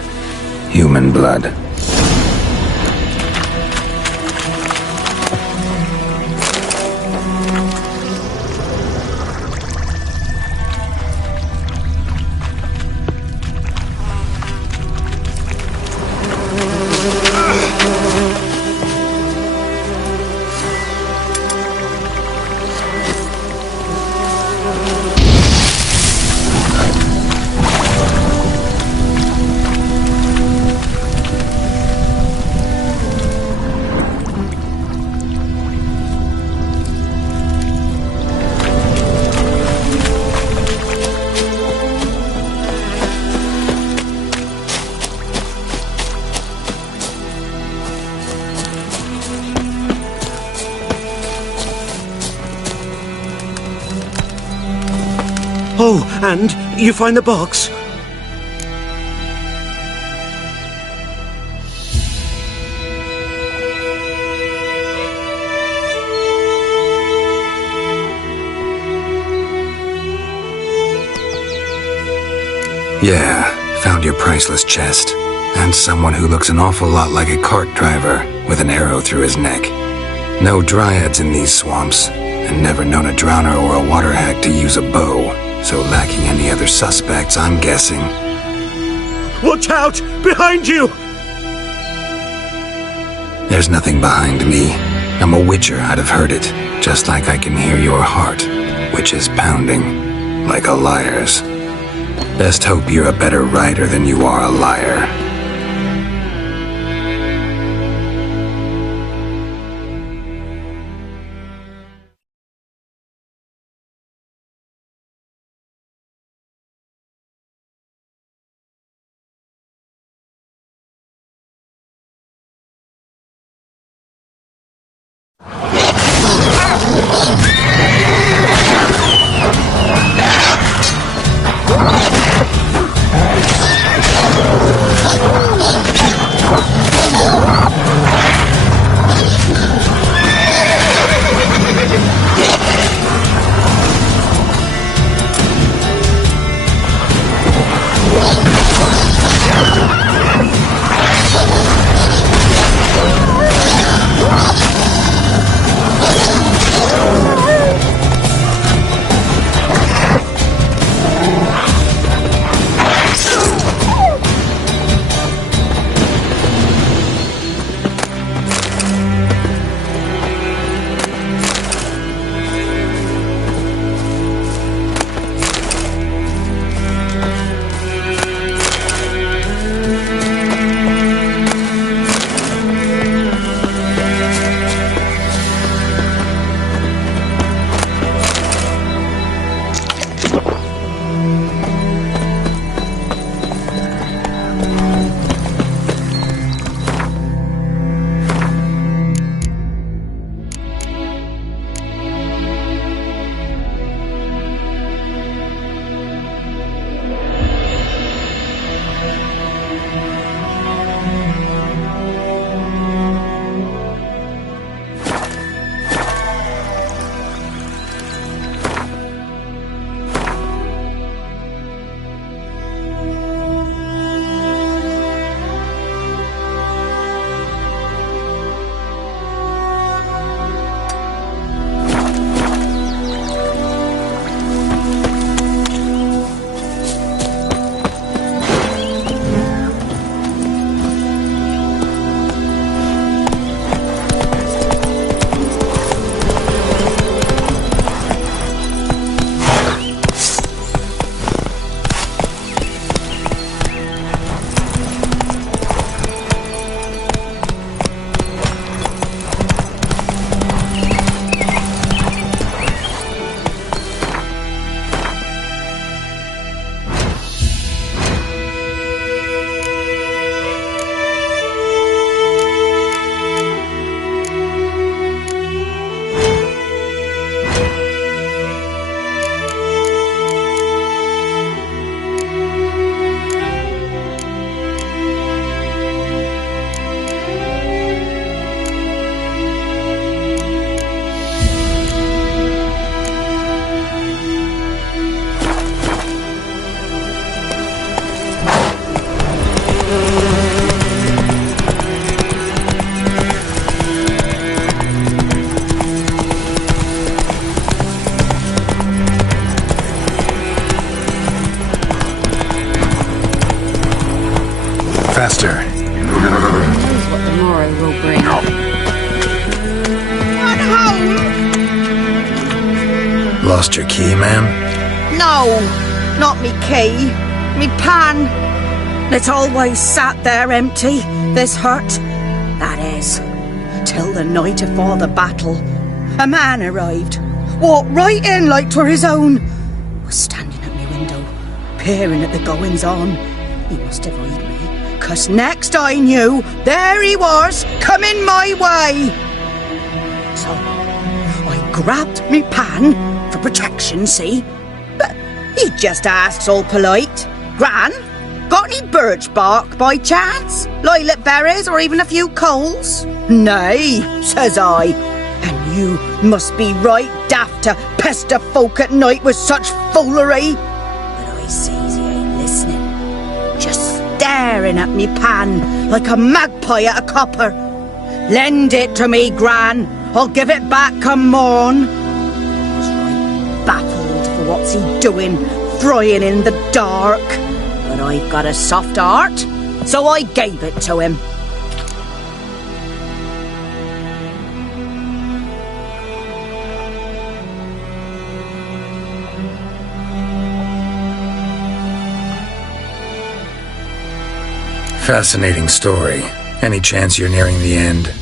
Human blood. Oh, and you find the box? Yeah, found your priceless chest. And someone who looks an awful lot like a cart driver with an arrow through his neck. No dryads in these swamps, and never known a drowner or a water hack to use a bow. So lacking any other suspects, I'm guessing. Watch out! Behind you! There's nothing behind me. I'm a witcher, I'd have heard it. Just like I can hear your heart, which is pounding, like a liar's. Best hope you're a better writer than you are a liar. Faster. Knows what the morrow will bring. Lost your key, ma'am? No, not me key. Me pan. It's always sat there empty, this hut. That is, till the night afore the battle. A man arrived, walked right in like 'twere his own. Was standing at me window, peering at the goings-on. He must have heard me, 'cause next I knew, there he was, coming my way. So, I grabbed me pan, for protection, see? But he just asks all polite, Gran, got any birch bark by chance? Lilac berries or even a few coals? Nay, says I. And you must be right daft to pester folk at night with such foolery. But I sees he ain't listening. Just staring at me pan like a magpie at a copper. Lend it to me, Gran. I'll give it back come morn. Baffled for what's he doing, frying in the dark. But I've got a soft heart, so I gave it to him. Fascinating story. Any chance you're nearing the end?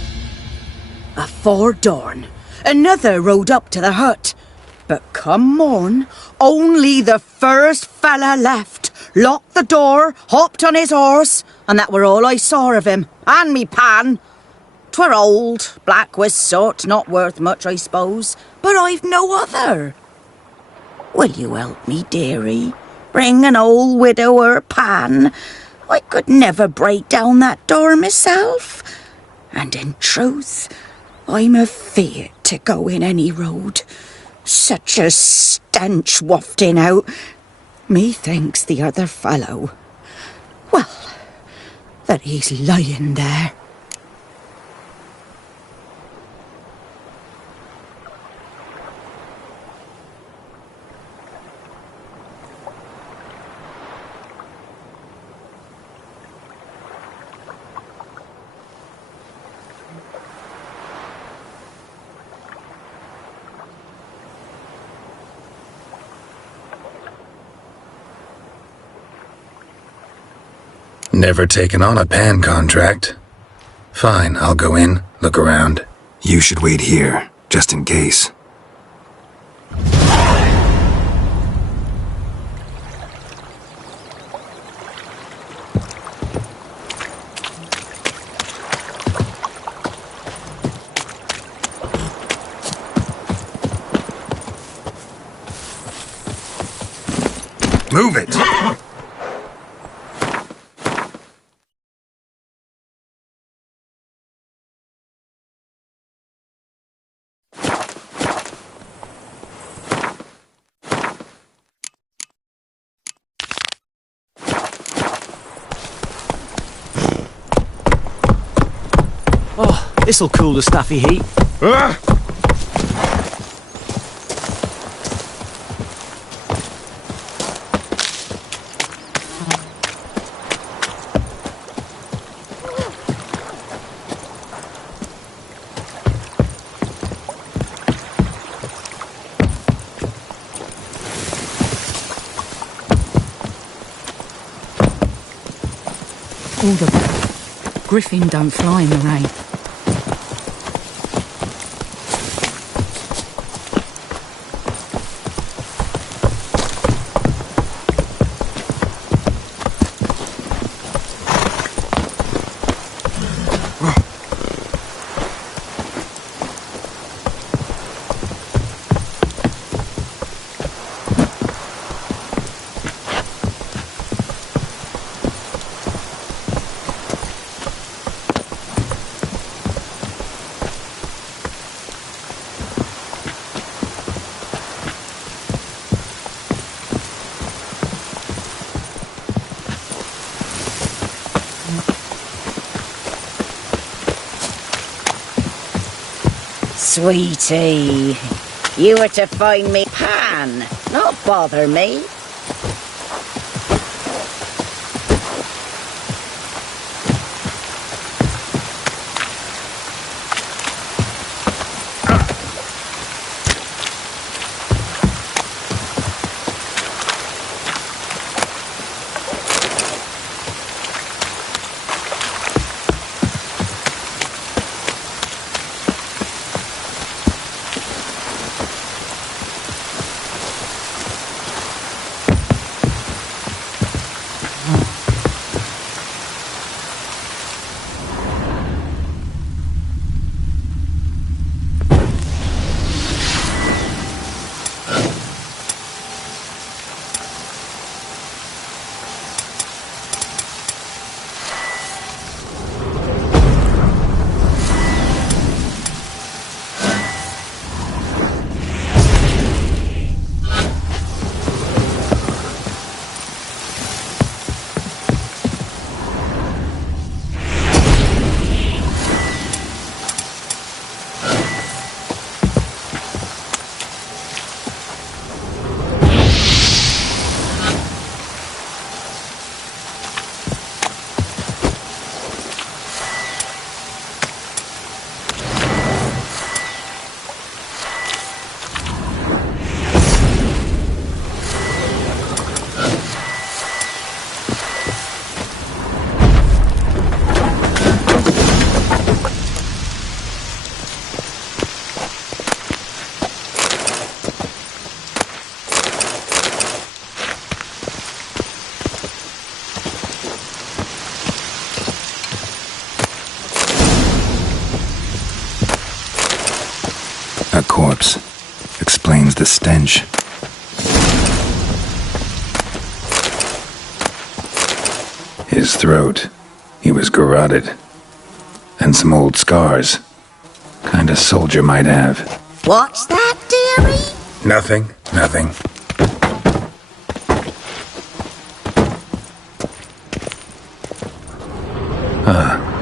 Afore dawn, another rode up to the hut. But come morn, only the first fella left, locked the door, hopped on his horse, and that were all I saw of him, and me pan. 'Twere old, black with soot, not worth much, I suppose, but I've no other. Will you help me, dearie? Bring an old widower pan. I could never break down that door myself. And in truth, I'm afeard to go in any road. Such a stench wafting out. Methinks the other fellow, well, that he's lying there. Never taken on a pan contract. Fine, I'll go in, look around. You should wait here, just in case. Move it! Oh, this'll cool the stuffy heat. All the better. Griffin don't fly in the rain. Sweetie, you were to find me pan, not bother me. the stench. His throat. He was garroted. And some old scars. Kind a soldier might have. What's that, dearie? Nothing.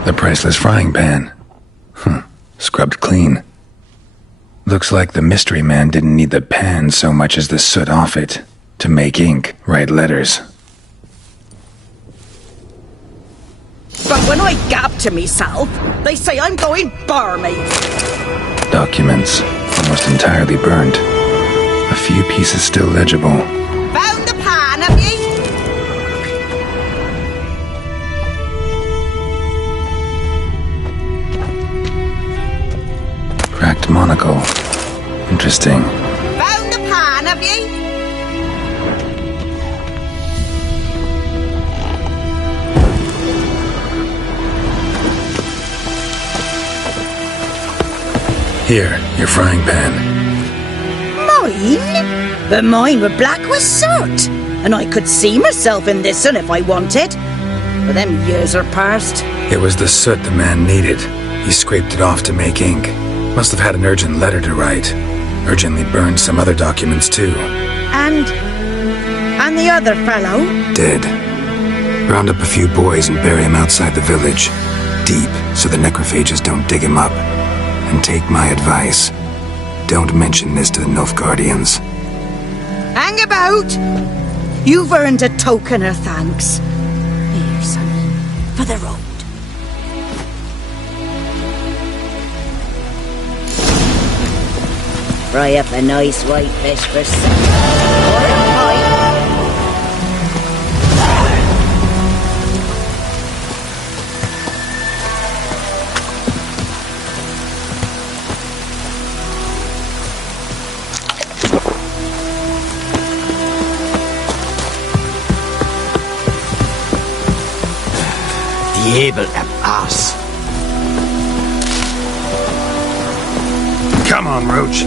The priceless frying pan. Scrubbed clean. Looks like the mystery man didn't need the pan so much as the soot off it to make ink, write letters. But when I gab to myself, they say I'm going barmaid. Documents, almost entirely burnt. A few pieces still legible. Found the pan, have ye? Cracked monocle. Interesting. Found the pan, have ye? Here, your frying pan. Mine? But mine were black with soot, and I could see myself in this one if I wanted. But them years are past. It was the soot the man needed. He scraped it off to make ink. Must have had an urgent letter to write. Urgently burned some other documents too. And the other fellow? Dead. Round up a few boys and bury him outside the village. Deep, so the necrophages don't dig him up. And take my advice. Don't mention this to the Nilfgaardians. Hang about! You've earned a token of thanks. Here, sonny, for the road. Fry up a nice white fish for supper. Or a pie. Able at us. Come on, Roach.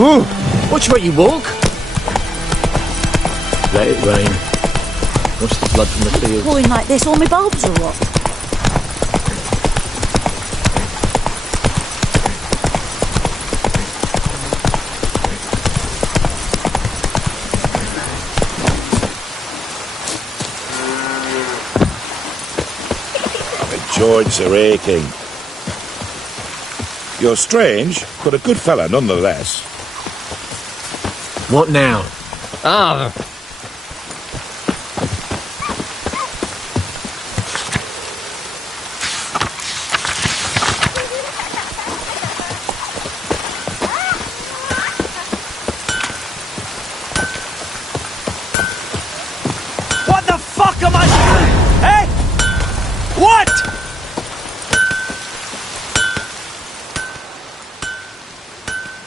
Ooh, watch where you walk. Let it rain. What's the blood from the field? Pouring like this, all my bulbs are up. The joints are aching. You're strange, but a good fella nonetheless. What now? Ah! What the fuck am I doing? Eh? What?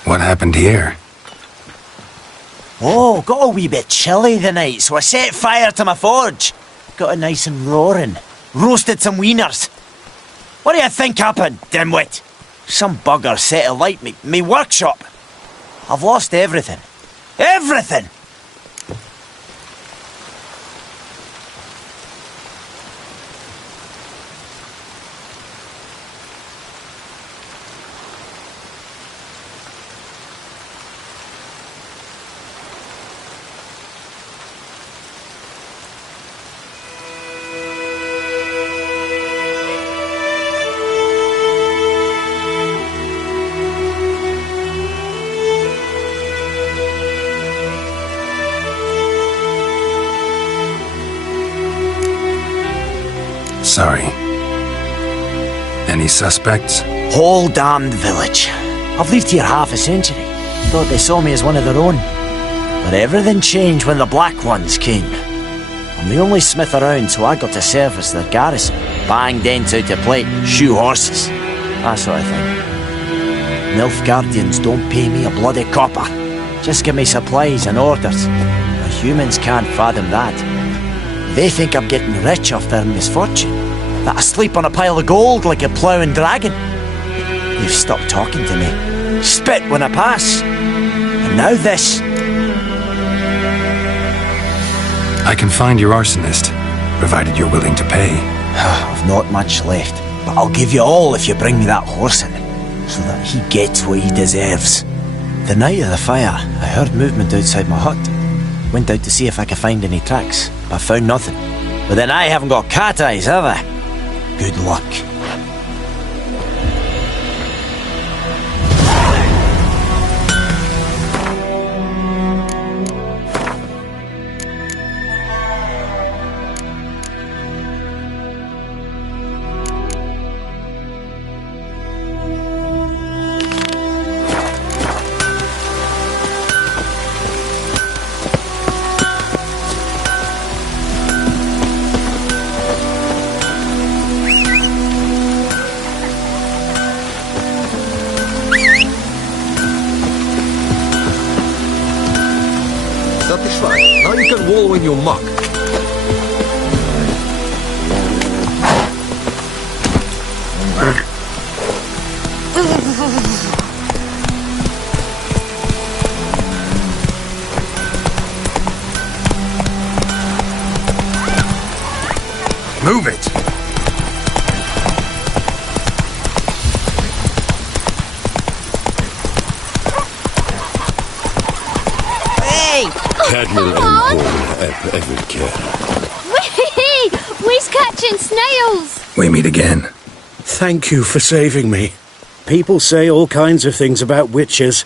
What happened here? Oh, got a wee bit chilly the night, so I set fire to my forge. Got it nice and roaring. Roasted some wieners. What do you think happened, dimwit? Some bugger set alight me workshop. I've lost everything. Everything! Sorry. Any suspects? Whole damned village. I've lived here half a century. Thought they saw me as one of their own. But everything changed when the Black Ones came. I'm the only smith around, so I got to service their garrison. Bang dents out of plate, shoe horses, that sort of thing. Nilfgaardians don't pay me a bloody copper. Just give me supplies and orders. But humans can't fathom that. They think I'm getting rich off their misfortune. That I sleep on a pile of gold like a ploughing dragon. They've stopped talking to me. Spit when I pass. And now this. I can find your arsonist, provided you're willing to pay. I've not much left, but I'll give you all if you bring me that horse in, so that he gets what he deserves. The night of the fire, I heard movement outside my hut. Went out to see if I could find any tracks, but found nothing. But then I haven't got cat eyes, have I? Good luck. Now you can wallow in your muck. Move it! Cadmiel and Paul, every care. Whee! We's catching snails! We meet again. Thank you for saving me. People say all kinds of things about witches,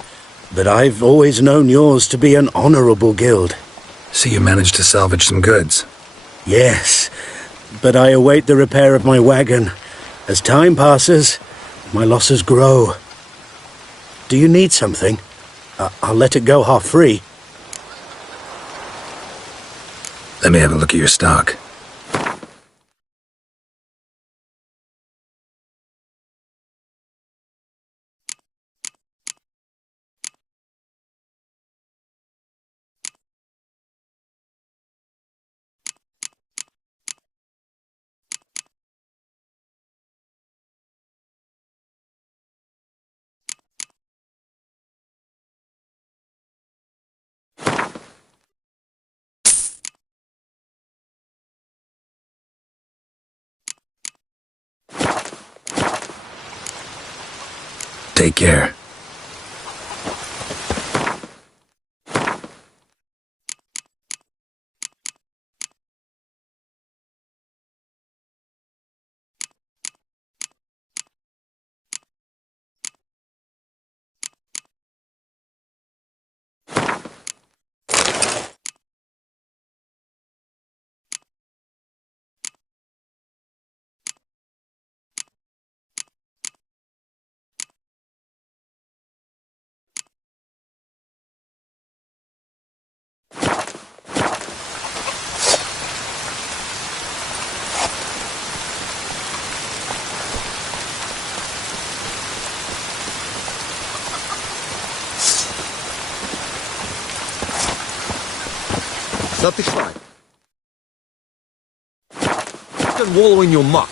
but I've always known yours to be an honourable guild. So you managed to salvage some goods? Yes, but I await the repair of my wagon. As time passes, my losses grow. Do you need something? I'll let it go half-free. Let me have a look at your stock. Take care. Satisfied? You can wallow in your muck.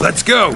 Let's go!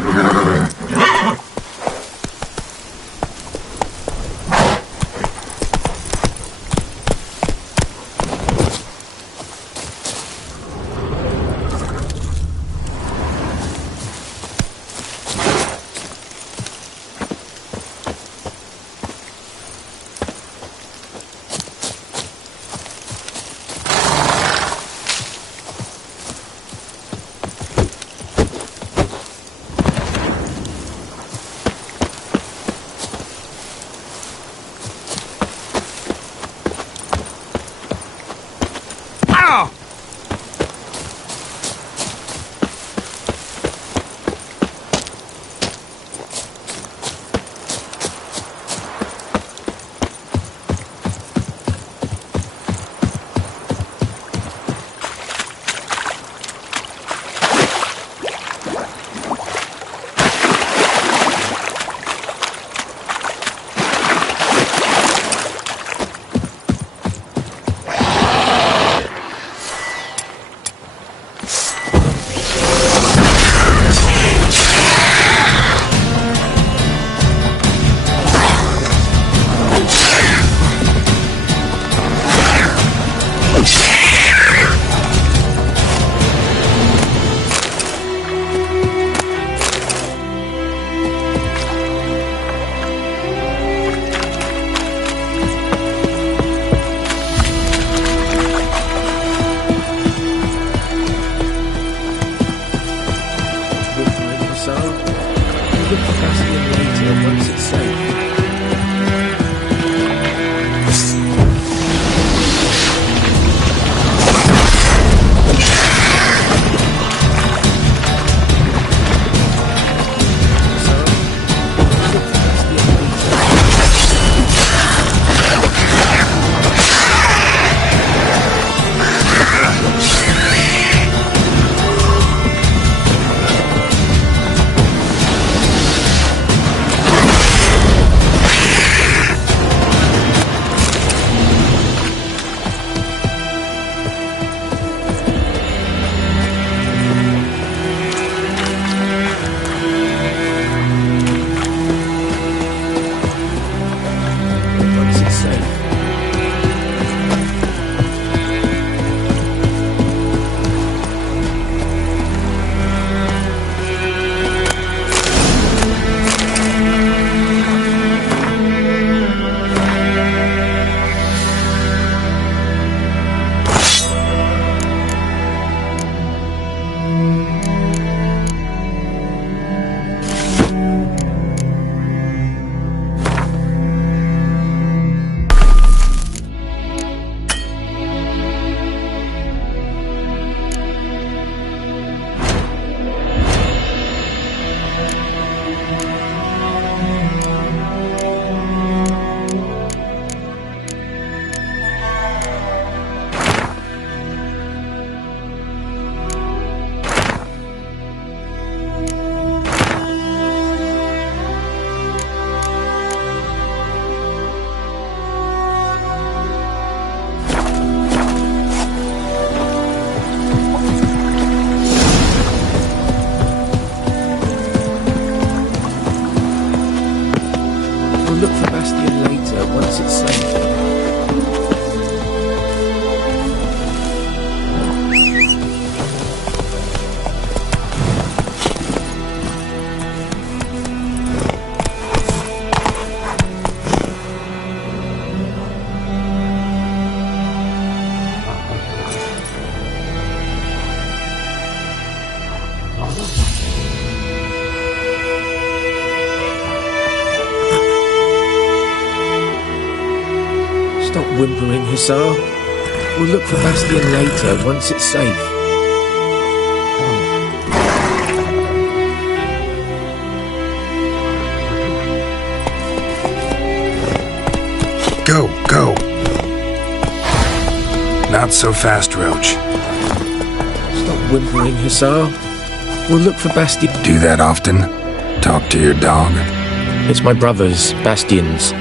Stop whimpering, Hussar. We'll look for Bastien later, once it's safe. Go, go. Not so fast, Roach. Stop whimpering, Hussar. We'll look for Bastien. Do that often? Talk to your dog? It's my brother's, Bastien's.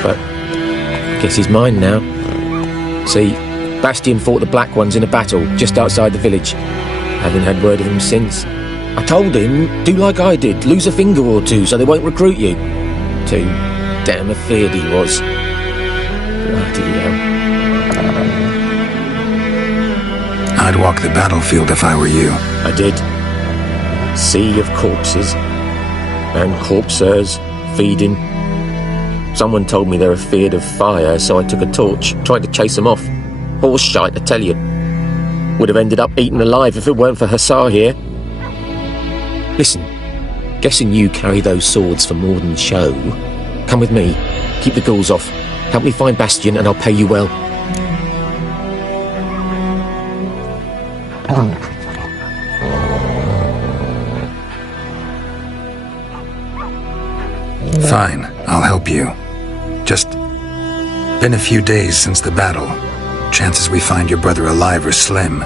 But I guess he's mine now. See, Bastien fought the Black Ones in a battle just outside the village. Haven't had word of him since. I told him, do like I did, lose a finger or two so they won't recruit you. Too damn afeard he was. Bloody hell. I'd walk the battlefield if I were you. I did. Sea of corpses. And corpsers feeding. Someone told me they're afeard of fire, so I took a torch, tried to chase them off. Horse shite, I tell you. Would have ended up eaten alive if it weren't for Hussar here. Listen, guessing you carry those swords for more than show. Come with me, keep the ghouls off. Help me find Bastion and I'll pay you well. Fine, I'll help you. Just been a few days since the battle. Chances we find your brother alive are slim.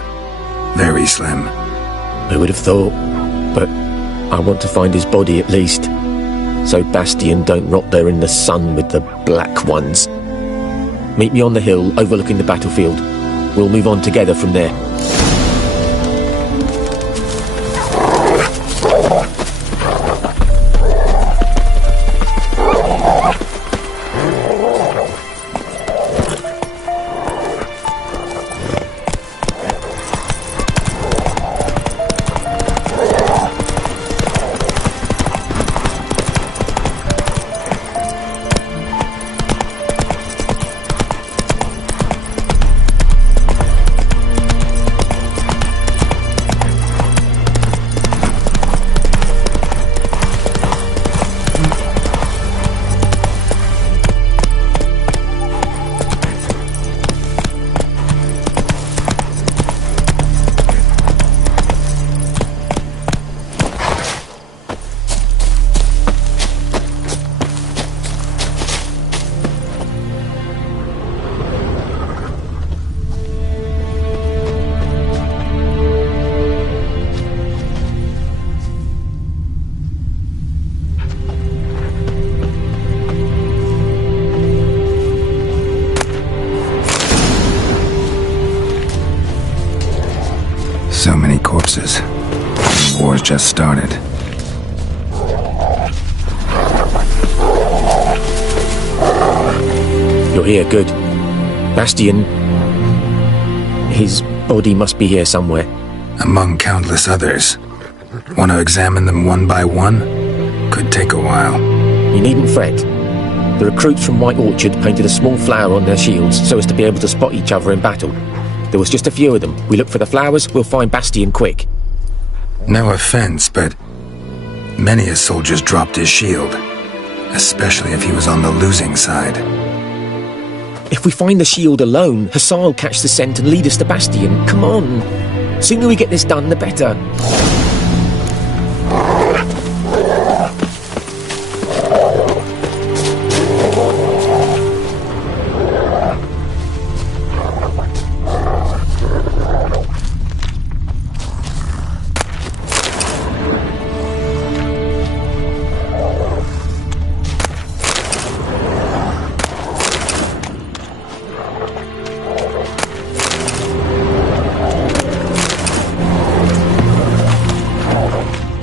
Very slim. Who would have thought? But I want to find his body at least. So Bastion don't rot there in the sun with the Black Ones. Meet me on the hill overlooking the battlefield. We'll move on together from there. So many corpses. The war's just started. You're here, good. Bastion... his body must be here somewhere. Among countless others. Want to examine them one by one? Could take a while. You needn't fret. The recruits from White Orchard painted a small flower on their shields so as to be able to spot each other in battle. There was just a few of them. We look for the flowers, we'll find Bastion quick. No offense, but many a soldier's dropped his shield. Especially if he was on the losing side. If we find the shield alone, Hussar will catch the scent and lead us to Bastion. Come on. Sooner we get this done, the better.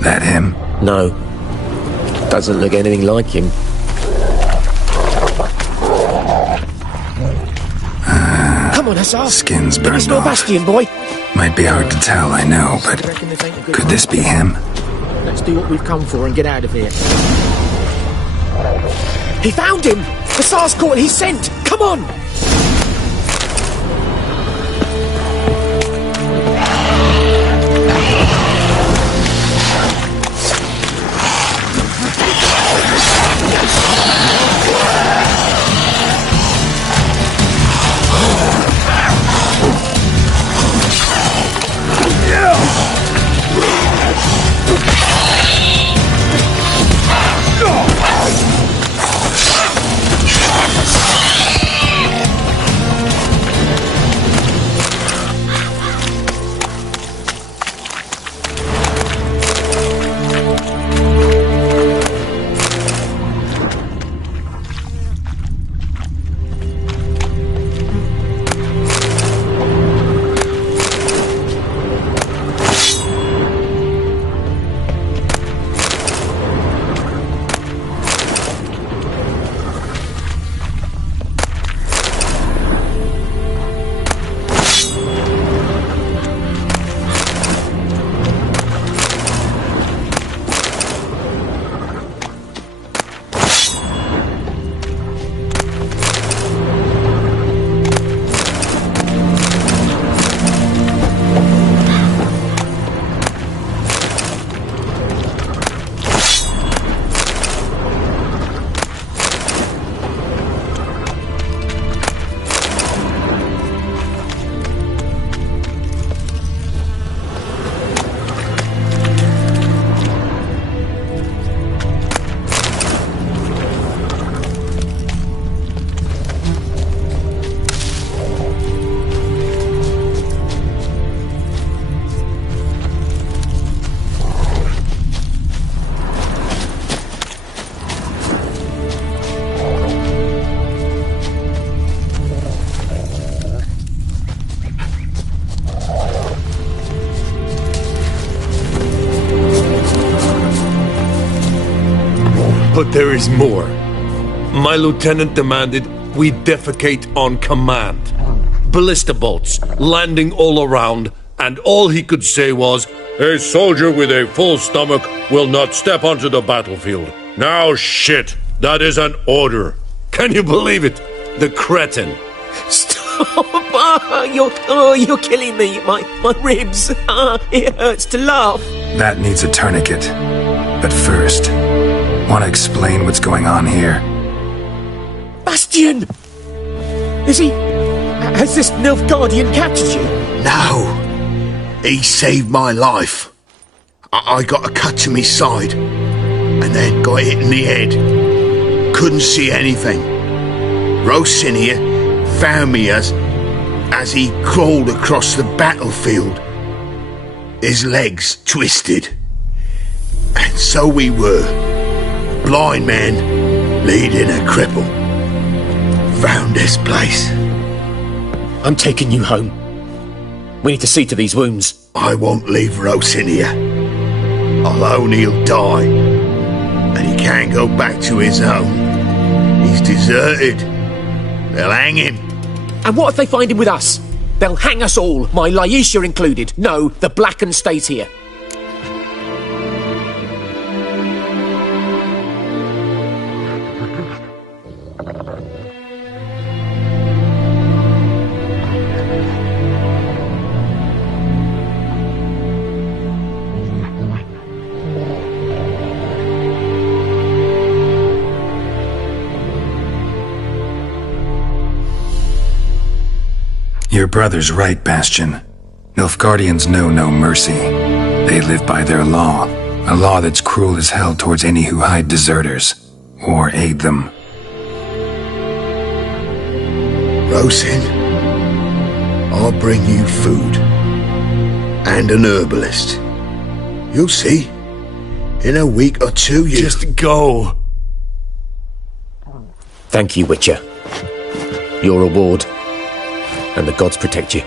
That him? No. Doesn't look anything like him. Come on, Hussar. Skin's Give us burned more off. Bastion, boy. Might be hard to tell, I know, but could this be him? Let's do what we've come for and get out of here. He found him! Hussar's caught his scent! Come on! But there is more. My lieutenant demanded we defecate on command. Ballista bolts landing all around, and all he could say was, "A soldier with a full stomach will not step onto the battlefield." Now shit, that is an order. Can you believe it? The cretin. Stop! You're killing me. My ribs. It hurts to laugh. That needs a tourniquet. But first, want to explain what's going on here? Bastian! Has this Nilfgaardian captured you? No. He saved my life. I got a cut to my side, and then got hit in the head. Couldn't see anything. Rosin here found me as he crawled across the battlefield. His legs twisted. And so we were. Blind man leading a cripple. Found this place. I'm taking you home. We need to see to these wounds. I won't leave Rosin here. Alone he'll die. And he can't go back to his home. He's deserted. They'll hang him. And what if they find him with us? They'll hang us all, my Laetitia included. No, the Blacken stays here. Your brother's right, Bastian. Nilfgaardians know no mercy. They live by their law, a law that's cruel as hell towards any who hide deserters or aid them. Rosin, I'll bring you food and an herbalist. You'll see. In a week or two, you... Just go. Thank you, Witcher. Your reward, and the gods protect you.